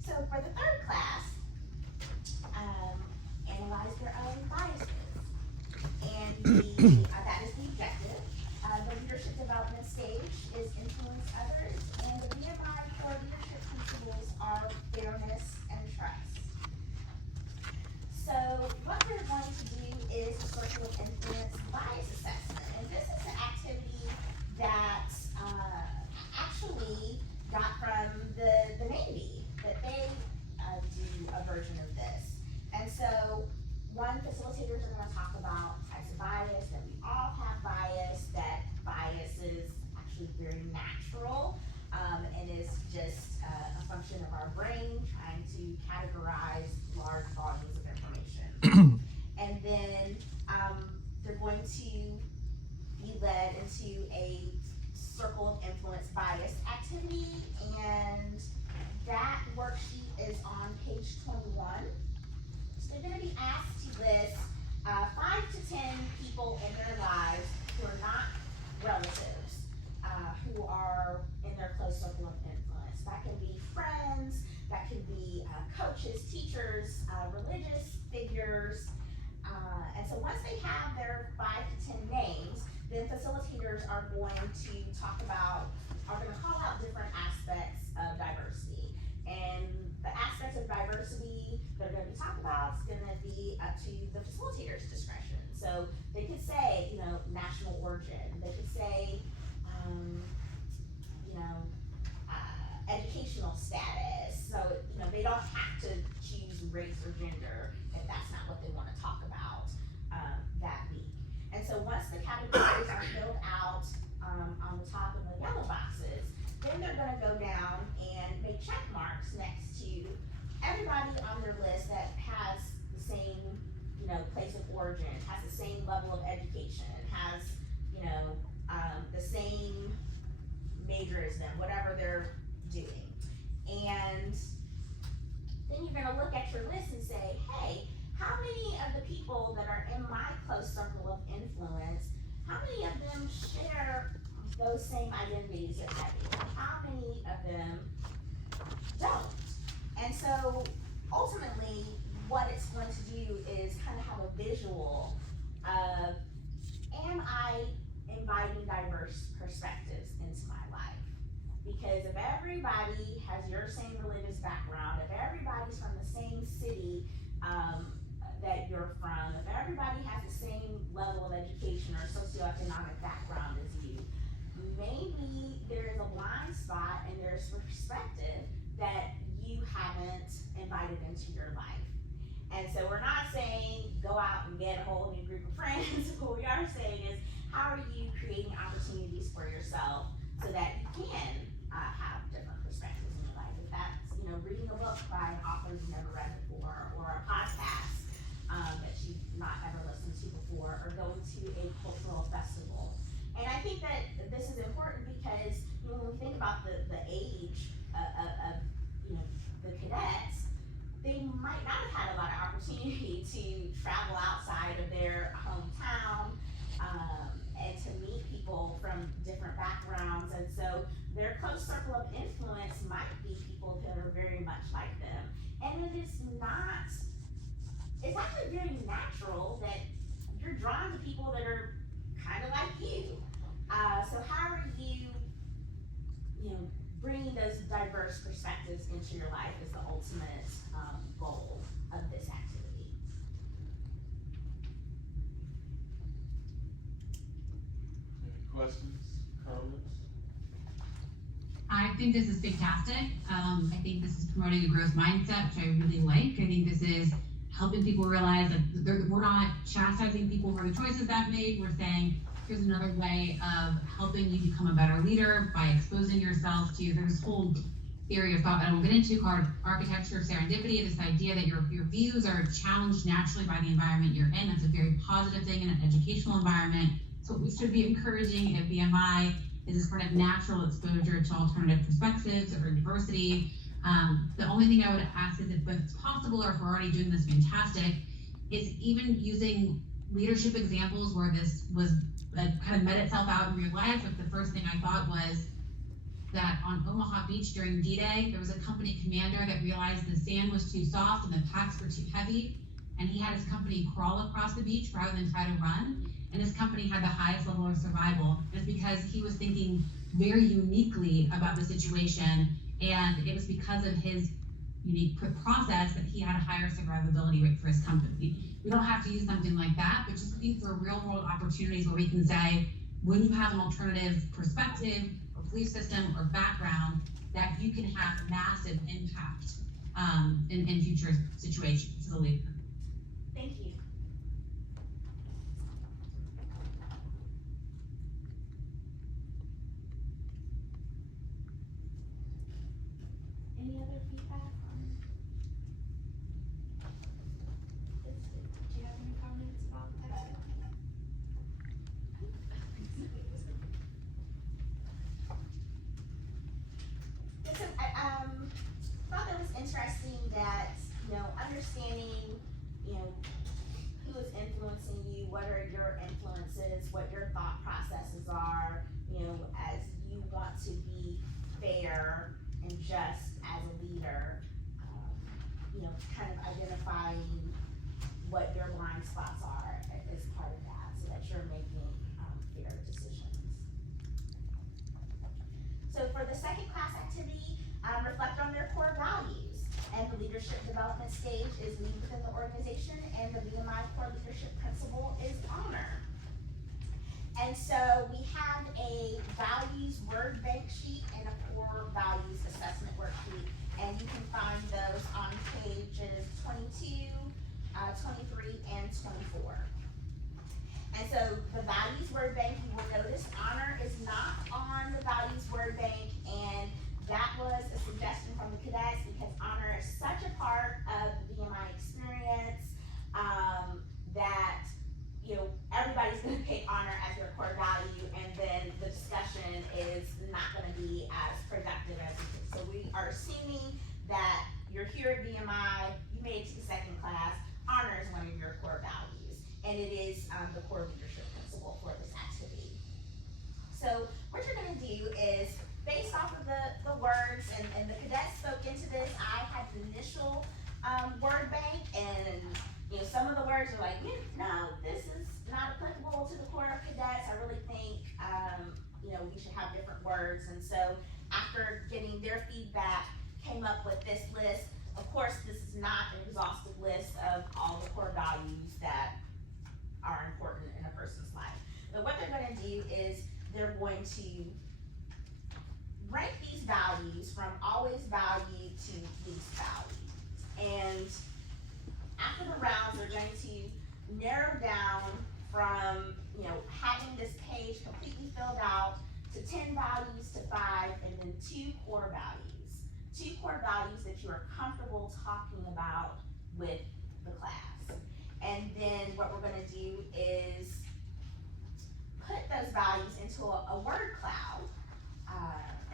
So for the third class, analyze their own biases. And that is the objective. The leadership development stage is influence others, and the VMI core leadership principles are fairness and trust. So what we're going to do is a circle of influence bias assessment. And this is an activity that actually got from the Navy, that they do a version of this. And so one, facilitators are gonna talk about types of bias, that we all have bias, that bias is actually very natural, and is just a function of our brain trying to categorize large volumes of information. And then they're going to be led into a circle of influence bias activity, and that worksheet is on page 21. So they're gonna be asked to list 5 to 10 people in their lives who are not relatives, who are in their close circle of influence. That can be friends, that can be coaches, teachers, religious figures. And so once they have their 5 to 10 names, then facilitators are going to are gonna call out different aspects of diversity. And the aspects of diversity that are gonna be to talk about is gonna be up to the facilitator's discretion. So they could say, you know, national origin, they could say, you know, educational status. So, you know, they don't have to choose race or gender if that's not what they wanna talk about, that week. And so once the categories are filled out, on the top of the yellow boxes, then they're gonna go down and make check marks next to everybody on their list that has the same, you know, place of origin, has the same level of education, has, you know, the same major as them, whatever they're doing. And then you're gonna look at your list and say, hey, how many of the people that are in my close circle of influence, how many of them share those same identities as I do? How many of them don't? And so ultimately, what it's going to do is kind of have a visual of, am I inviting diverse perspectives into my life? Because if everybody has your same religious background, if everybody's from the same city that you're from, if everybody has the same level of education or socioeconomic background as you, maybe there is a blind spot and there's perspective that you haven't invited into your life. And so we're not saying go out and get a whole new group of friends. What we are saying is, how are you creating opportunities for yourself so that you can have different perspectives in your life? If that's, you know, reading a book by an author you've never read before, or a podcast that you've not ever listened to before, or going to a cultural festival. And I think that this is important because, you know, when we think about the age of you know, the cadets, they might not have had a lot of opportunity to travel outside of their hometown, and to meet people from different backgrounds. And so their close circle of influence might be people that are very much like them. And it is not, it's actually very natural that you're drawn to people that are kind of like you. So how are you, you know, bringing those diverse perspectives into your life is the ultimate goal of this activity. Any questions, comments? I think this is fantastic. I think this is promoting a growth mindset, which I really like. I think this is helping people realize that we're not chastising people for the choices they've made. We're saying, here's another way of helping you become a better leader by exposing yourself to, there's this whole area of thought that I won't get into called architecture of serendipity, this idea that your views are challenged naturally by the environment you're in. That's a very positive thing in an educational environment. So what we should be encouraging at VMI is this kind of natural exposure to alternative perspectives or diversity. The only thing I would ask is if it's possible, or if we're already doing this, fantastic, is even using leadership examples where this was kind of met itself out in real life. Like the first thing I thought was that on Omaha Beach during D-Day, there was a company commander that realized the sand was too soft and the packs were too heavy, and he had his company crawl across the beach rather than try to run, and his company had the highest level of survival. And it's because he was thinking very uniquely about the situation, and it was because of his unique process that he had a higher survivability rate for his company. We don't have to use something like that, but just looking for real world opportunities where we can say, when you have an alternative perspective or belief system or background, that you can have massive impact in future situations as a leader. Thank you. Any other feedback on this? Do you have any comments about that? So I thought that was interesting that, you know, understanding, you know, who is influencing you, what are your influences, what your thought processes are, you know, as you want to be fair and just as a leader, you know, kind of identifying what your blind spots are as part of that, so that you're making fair decisions. So for the second class activity, reflect on their core values and the leadership leadership development stage is lead within the organization, and the VMI core leadership principle is honor. And so we have a values word bank sheet and a core values assessment worksheet, and you can find those on pages 22, 23, and 24. And so the values word bank, you will notice honor is not on the values word bank, and that was a suggestion from the cadets because honor is such a part of the VMI experience that, you know, everybody's gonna pick honor as their core value, and then the discussion is not gonna be as productive as we think. So we are assuming that you're here at VMI, you made it to the second class, honor is one of your core values, and it is the core leadership principle for this activity. So what you're gonna do is, based off of the words, and the cadets spoke into this, I had the initial word bank, and you know, some of the words are like, no, this is not applicable to the core of cadets. I really think, you know, we should have different words. And so after getting their feedback, came up with this list. Of course, this is not an exhaustive list of all the core values that are important in a person's life. But what they're gonna do is they're going to rank these values from always valued to least valued. And after the rounds, they're going to narrow down from, you know, having this page completely filled out to 10 values to 5, and then 2 core values. 2 core values that you are comfortable talking about with the class. And then what we're gonna do is put those values into a word cloud.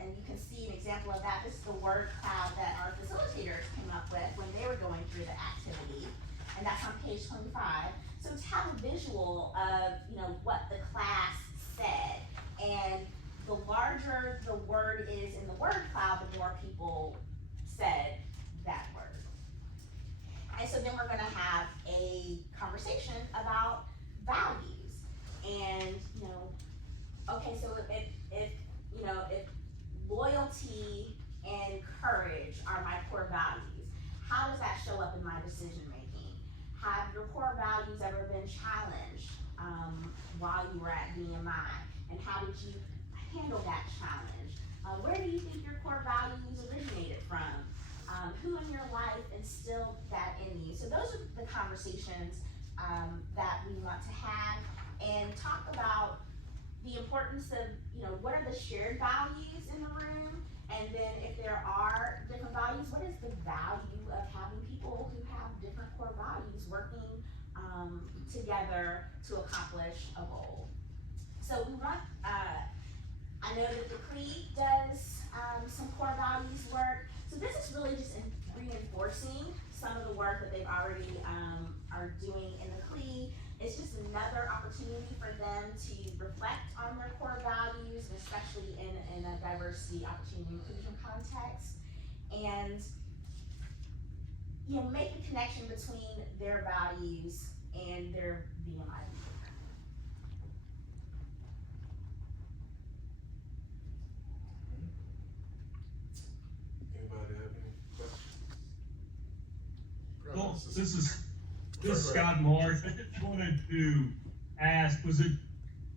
And you can see an example of that. This is the word cloud that our facilitators came up with when they were going through the activity, and that's on page 25. So to have a visual of, you know, what the class said, and the larger the word is in the word cloud, the more people said that word. And so then we're gonna have a conversation about values, and, you know, okay, so if loyalty and courage are my core values, how does that show up in my decision making? Have your core values ever been challenged while you were at VMI? And how did you handle that challenge? Where do you think your core values originated from? Who in your life instilled that in you? So those are the conversations that we want to have, and talk about the importance of, you know, what are the shared values in the room, and then if there are different values, what is the value of having people who have different core values working together to accomplish a goal. So we want, I know that the CLE does some core values work, so this is really just reinforcing some of the work that they've already are doing in the CLE. It's just another opportunity for them to reflect on their core values, and especially in a diversity, opportunity, and inclusion context, and, you know, make the connection between their values and their VMI. Anybody have any questions? Well, this is Scott Marsh. I just wanted to ask, was it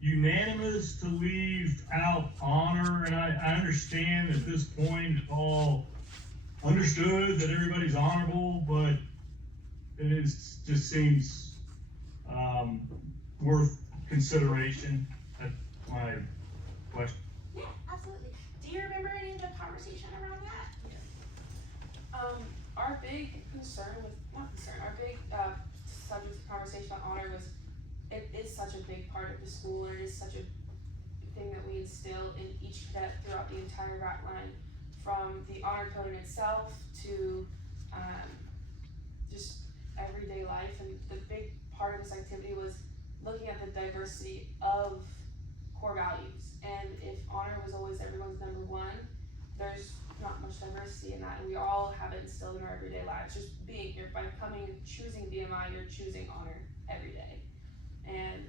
unanimous to leave out honor? And I understand at this point it's all understood that everybody's honorable, but it is, just seems worth consideration. That's my question. Yeah, absolutely. Do you remember any of the conversation around that? Our big concern with, our big subject of conversation on honor was, it is such a big part of the school, and it is such a thing that we instill in each cadet throughout the entire route line, from the honor code in itself to just everyday life. And the big part of this activity was looking at the diversity of core values. And if honor was always everyone's number one, there's not much diversity in that, and we all have it instilled in our everyday lives. Just being here, by choosing VMI, you're choosing honor every day. And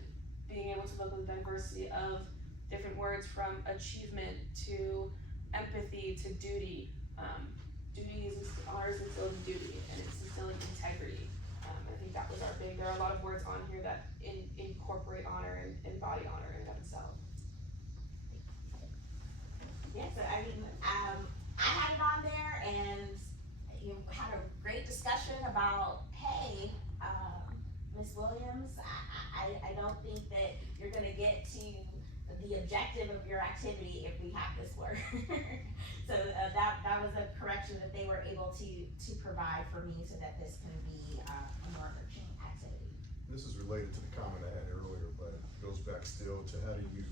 being able to look at the diversity of different words, from achievement to empathy to duty. Duty is honor is instilled in duty, think there are a lot of words on here that incorporate honor and embody honor in and of itself. Yeah, so I mean, I had it on there and you had a great discussion about, hey, Ms. Williams, I don't think that you're gonna get to the objective of your activity if we have this word. So that was a correction that they were able to provide for me so that this can be a more enriching activity. This is related to the comment I had earlier, but it goes back still to how do you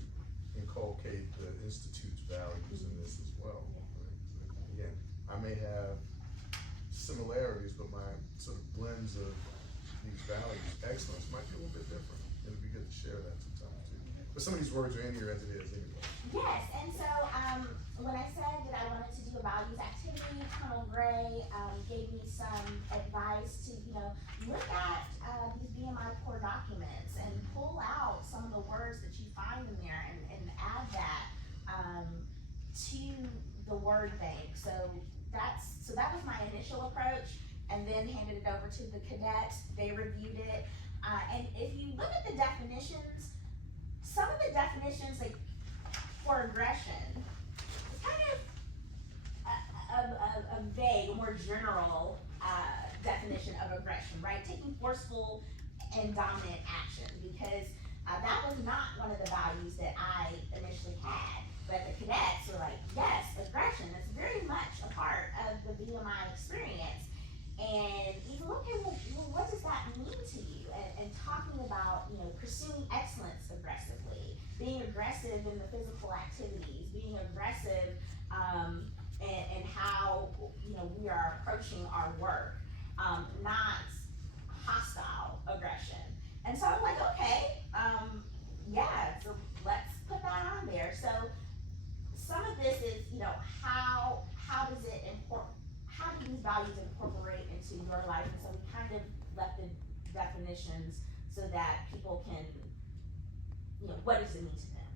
inculcate the Institute's values in this as well. Right? Again, I may have similarities, but my sort of blends of these values, excellence, might be a little bit different. It'd be good to share that sometimes too. But some of these words are in here as it is anyway. Yes, and so when I said that I wanted to do a values activity, Colonel Gray gave me some advice to, look at these VMI core documents and pull out some of the words that you find in there and add that to the word bank. So that was my initial approach, and then handed it over to the cadets. They reviewed it, and if you look at the definitions, some of the definitions, like for aggression, it's kind of a vague, a more general definition of aggression, right? Taking forceful and dominant action, because that was not one of the values that I initially had. But the cadets were like, yes, aggression, that's very much a part of the VMI experience. And even okay, well, what does that mean to you? And talking about, pursuing excellence aggressively, being aggressive in the physical activities, being aggressive and how, we are approaching our work, not hostile aggression. And so I'm like, okay, yeah, so let's put that on there. So some of this is, how do these values incorporate into your life? And so we kind of left the definitions so that people can, what does it mean to them?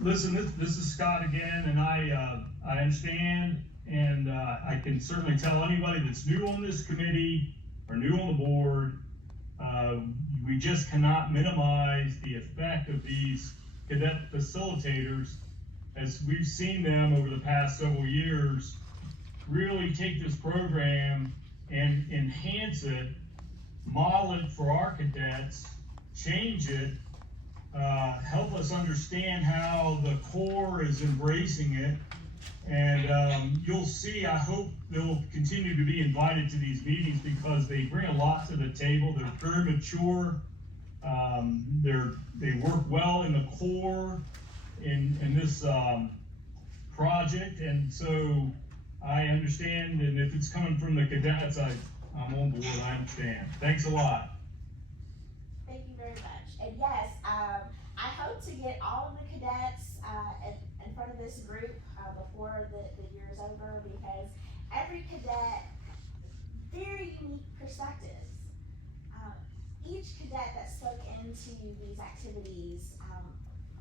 Listen, this is Scott again, and I understand, and I can certainly tell anybody that's new on this committee or new on the board, we just cannot minimize the effect of these cadet facilitators, as we've seen them over the past several years really take this program and enhance it, model it for our cadets, change it, help us understand how the Corps is embracing it. And you'll see, I hope they'll continue to be invited to these meetings because they bring a lot to the table. They're very mature. They work well in the Corps in this project. And so I understand, and if it's coming from the cadets, I'm on board, I understand. Thanks a lot. Thank you very much. And yes, I hope to get all of the cadets in front of this group before the year is over, because every cadet, very unique perspectives. Each cadet that spoke into these activities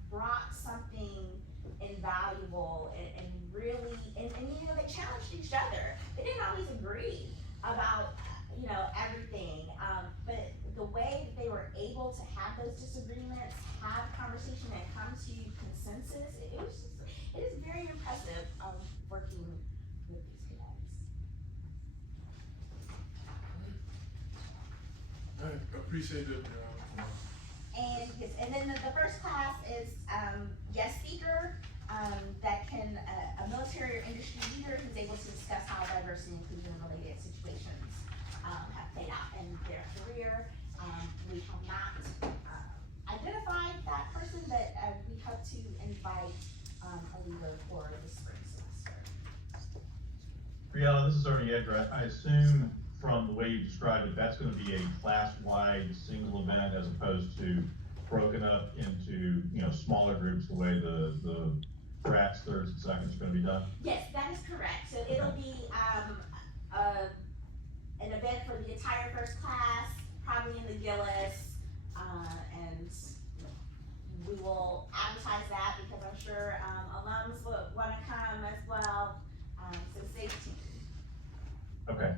brought something invaluable and really, and they challenged each other. They didn't always agree about, everything, but the way that they were able to have those disagreements, have conversation, and come to consensus, it is very impressive working with these cadets. I appreciate it. And yes, and then the first class is guest speaker that can a military or industry leader who's able to discuss how diversity and inclusion related situations have played out in their career. We have not identified that person, but we hope to invite a leader for the spring semester. Brianna, this is Ernie Edgar. I assume from the way you described it, that's going to be a class-wide single event as opposed to broken up into, smaller groups the way the brats, thirds, and seconds are going to be done? Yes, that is correct. So it'll be an event for the entire first class, probably in the Gillis, and we will advertise that because I'm sure alums will want to come as well. So stay tuned. Okay.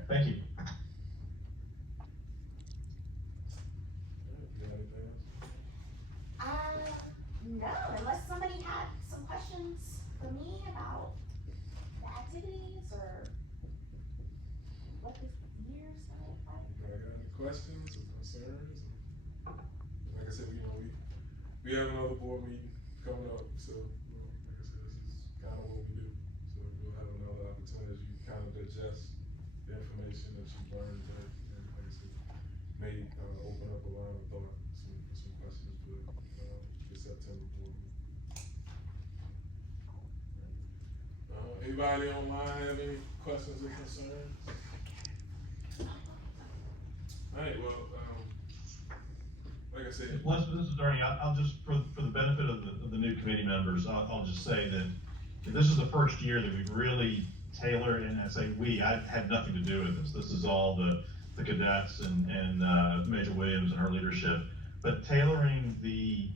we have another board meeting coming up, so, like I said, this is kind of what we do. So we'll have another opportunity as you kind of digest the information that you've learned today. And like I said, may open up a line of thought, some questions for the September board meeting. Anybody online have any questions or concerns? Alright, well, like I said. Lester, this is Ernie. I'll just, for the benefit of the new committee members, I'll just say that this is the first year that we've really tailored, and I say we, I had nothing to do with this. This is all the cadets and Major Williams and her leadership, but tailoring the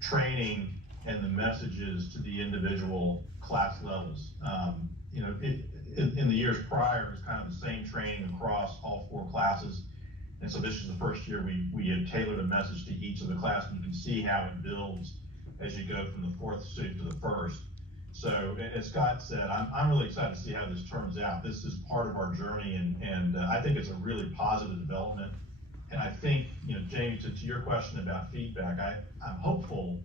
training and the messages to the individual class levels. You know, in the years prior, it's kind of the same training across all 4 classes. And so this is the first year we have tailored a message to each of the classes. You can see how it builds as you go from the 4th suit to the 1st. So as Scott said, I'm really excited to see how this turns out. This is part of our journey, and I think it's a really positive development. And I think, you know, Jamie, to your question about feedback, I'm hopeful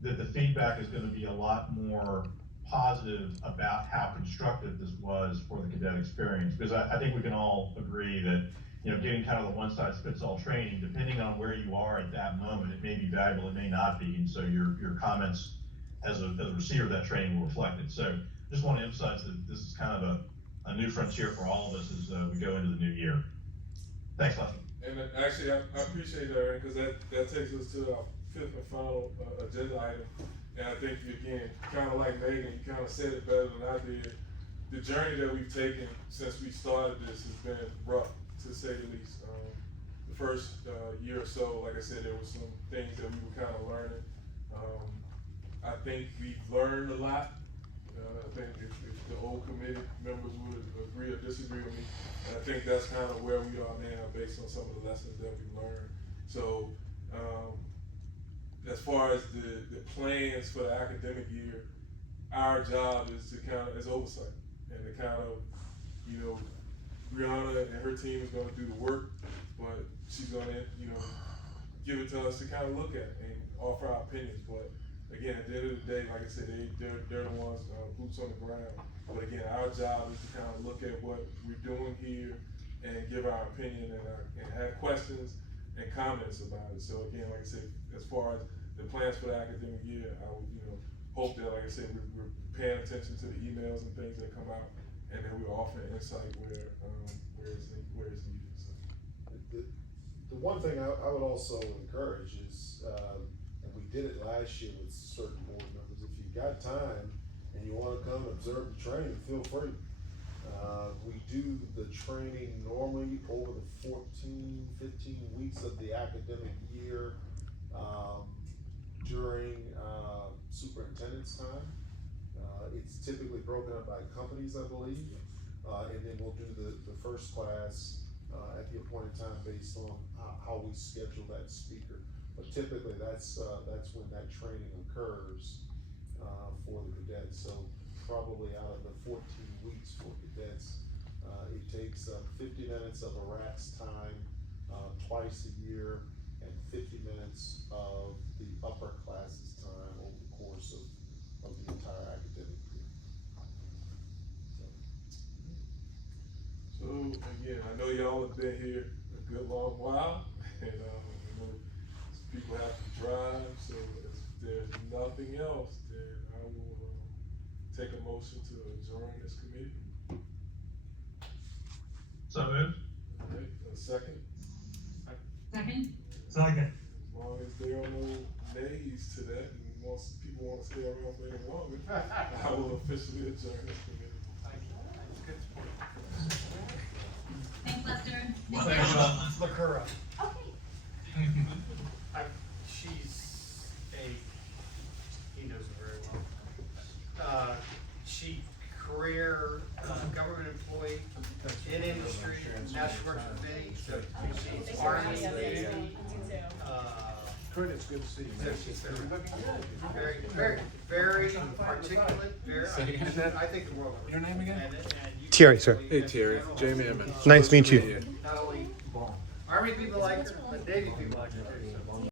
that the feedback is going to be a lot more positive about how constructive this was for the cadet experience. Because I think we can all agree that, you know, getting kind of the one-size-fits-all training, depending on where you are at that moment, it may be valuable, it may not be. And so your comments as a receiver of that training will reflect it. So just want to emphasize that this is kind of a new frontier for all of us as we go into the new year. Thanks, Lester. And actually, I appreciate that, because that takes us to our 5th and final agenda item. And I think, again, kind of like Megan, you kind of said it better than I did. The journey that we've taken since we started this has been rough, to say the least. The first year or so, like I said, there were some things that we were kind of learning. I think we've learned a lot. I think if the old committee members would agree or disagree with me, and I think that's kind of where we are now based on some of the lessons that we've learned. So, as far as the plans for the academic year, our job is to kind of, is oversight, and to kind of, you know, Brianna and her team is gonna do the work, but she's gonna, you know, give it to us to kind of look at and offer our opinions. But again, at the end of the day, like I said, they're the ones, boots on the ground. But again, our job is to kind of look at what we're doing here and give our opinion and have questions and comments about it. So again, like I said, as far as the plans for the academic year, I would, you know, hope that, like I said, we're paying attention to the emails and things that come out, and then we're offering insight where it's needed. So. The one thing I would also encourage is, and we did it last year with certain board members, if you've got time and you wanna come observe the training, feel free. We do the training normally over the 14, 15 weeks of the academic year, during superintendent's time. It's typically broken up by companies, I believe, and then we'll do the first class at the appointed time based on how we schedule that speaker. But typically that's when that training occurs for the cadets. So probably out of the 14 weeks for cadets, it takes 50 minutes of a RATS time twice a year, and 50 minutes of the upper classes time over the course of the entire academic year. So again, I know y'all have been here a good long while, and I know people have to drive, so if there's nothing else, then I will take a motion to adjourn this committee. So moved. All right, a second? Second? Second. As long as there are no nays to that, and most people want to stay around for any longer, I will officially adjourn this committee. Thanks, Lester. Look her up. Okay. She's he knows her very well. She career government employee in industry. Now she works for me. So she's Army. It's good to see you. She's very, very, very articulate. Very. I think the world of her. Your name again? And Thierry, sir. Hey Thierry, Jamie Emmett. Nice to meet you. Not only Army people like her, but Navy people like her too. So.